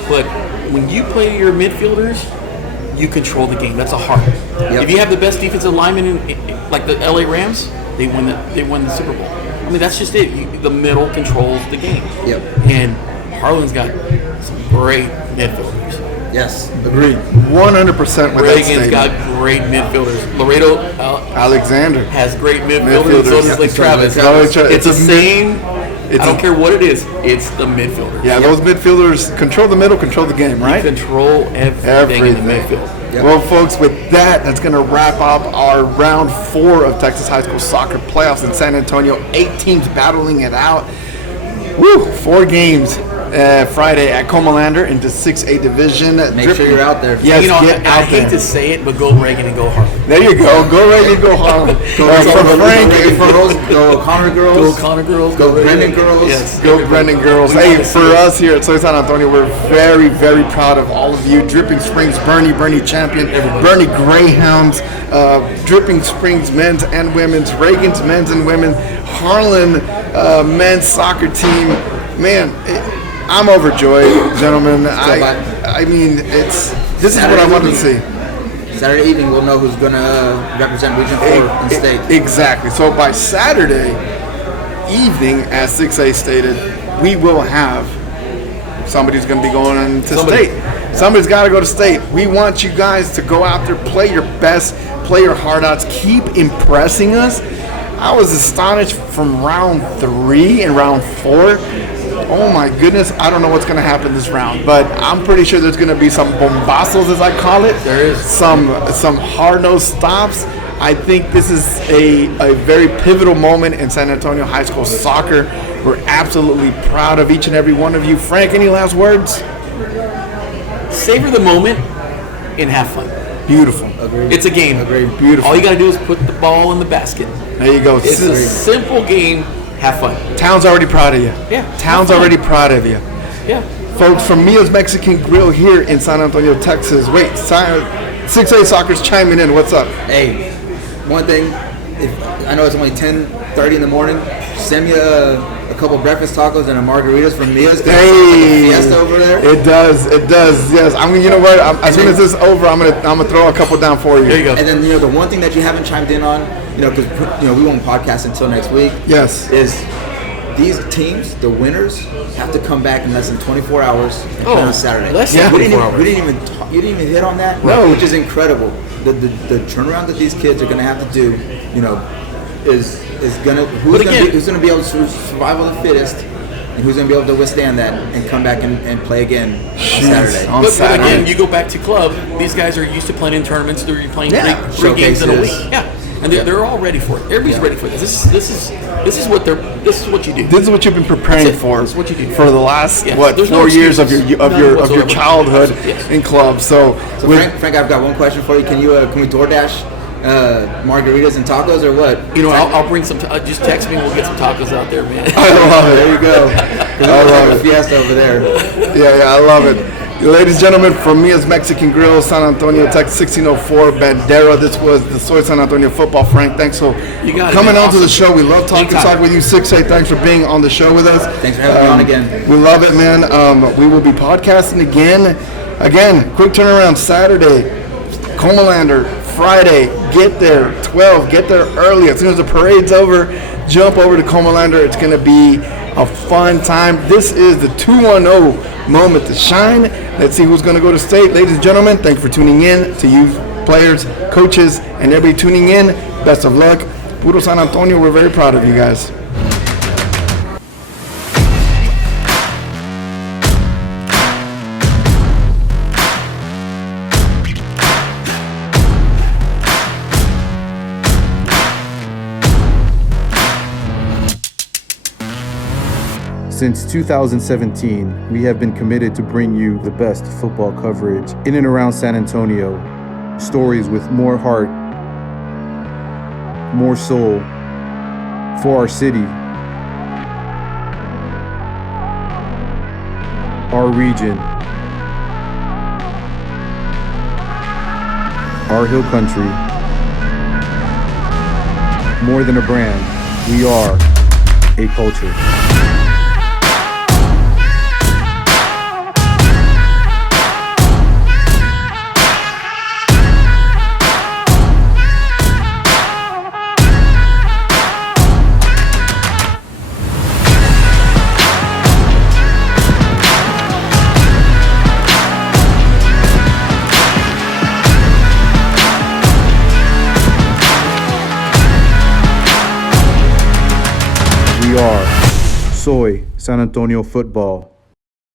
but when you play to your midfielders, you control the game. That's a heart. Yep. If you have the best defensive lineman, like the LA Rams, they win the Super Bowl. I mean, that's just it. The middle controls the game. Yep. And Harlan's got some great midfielders. Yes, agreed. 100% with that Reagan's statement. got great midfielders. Laredo Alexander has great midfielders. So does Lake Travis. It's the same. I don't care what it is. It's the midfielder. Yeah, those midfielders control the middle, control the game, right? Control everything in the midfield. Yep. Well, folks, with that's going to wrap up our round 4 of Texas High School Soccer Playoffs in San Antonio. 8 teams battling it out. Woo! 4 games Friday at Comalander into 6A division. Make sure you're out there. Yes, I hate to say it, but go Reagan and go Harlan. There you go. Go Reagan, go Harlan. Go O'Connor girls. Go O'Connor girls. Go Brendan girls. Yes. Go Brendan girls. Hey, for us here at Soy San Antonio, we're very, very proud of all of you. Dripping Springs, Boerne Champion, Boerne Greyhounds, Dripping Springs men's and women's, Reagan's men's and women, Harlan men's soccer team. Man, I'm overjoyed, gentlemen. I mean, this is what I wanted to see. Saturday evening, we'll know who's going to represent Region 4 in state. Exactly. So by Saturday evening, as 6A stated, we will have somebody's going to be going to state. Somebody's got to go to state. We want you guys to go out there, play your best, play your heart outs, keep impressing us. I was astonished from round 3 and round 4. Oh my goodness, I don't know what's going to happen this round, but I'm pretty sure there's going to be some bombazos, as I call it. There is. Some hard-nosed stops. I think this is a very pivotal moment in San Antonio High School soccer. We're absolutely proud of each and every one of you. Frank, any last words? Savor the moment and have fun. Beautiful. Agreed. It's a game. Agreed. Beautiful. All you got to do is put the ball in the basket. There you go. It's a simple game. Have fun. Town's already proud of you. Yeah. Town's have fun. already proud of you. Yeah. Folks, from Mia's Mexican Grill here in San Antonio, Texas. Wait, 6A Soccer's chiming in. What's up? Hey, one thing, I know it's only 10:30 in the morning. Send me a couple breakfast tacos and a margaritas from Mia's. Hey, Fiesta over there. It does. Yes. I mean, you know what? As soon as this is over, I'm gonna throw a couple down for you. There you go. And then the one thing that you haven't chimed in on, because we won't podcast until next week. Yes. Is these teams, the winners, have to come back in less than 24 hours and play on Saturday. Less than 24 hours. You didn't even hit on that. No. Which is incredible. The turnaround that these kids are going to have to do, is gonna who's gonna be able to survive on the fittest, and who's gonna be able to withstand that and come back and play again on Saturday. But again, you go back to club. These guys are used to playing in tournaments. They're playing three games in a week. Yeah, and they're all ready for it. Everybody's ready for this. This is what you do. This is what you've been preparing for. This is what you do for the last There's 4 no years of excuses. your childhood in club. So Frank, I've got one question for you. Can we DoorDash margaritas and tacos or what? I'll bring some. Just text me. We'll get some tacos out there, man. I love it. There you go. I love it. Fiesta over there. Yeah, I love it. Ladies and gentlemen, from Mia's Mexican Grill, San Antonio, Texas, 1604 Bandera. This was the Soy San Antonio Football. Frank, thanks for coming on to the show. We love talking with you. 6A, thanks for being on the show with us. Thanks for having me on again. We love it, man. We will be podcasting again. Again, quick turnaround Saturday. Comalander, Friday, get there 12, get there early. As soon as the parade's over, jump over to Comalander. It's going to be a fun time. This is the 2-1-0 moment to shine. Let's see who's going to go to state. Ladies and gentlemen, thanks for tuning in. To you players, coaches, and everybody tuning in, best of luck. Puro San Antonio, we're very proud of you guys. Since 2017, we have been committed to bring you the best football coverage in and around San Antonio. Stories with more heart, more soul for our city, our region, our hill country. More than a brand, we are a culture. We are Soy San Antonio Football.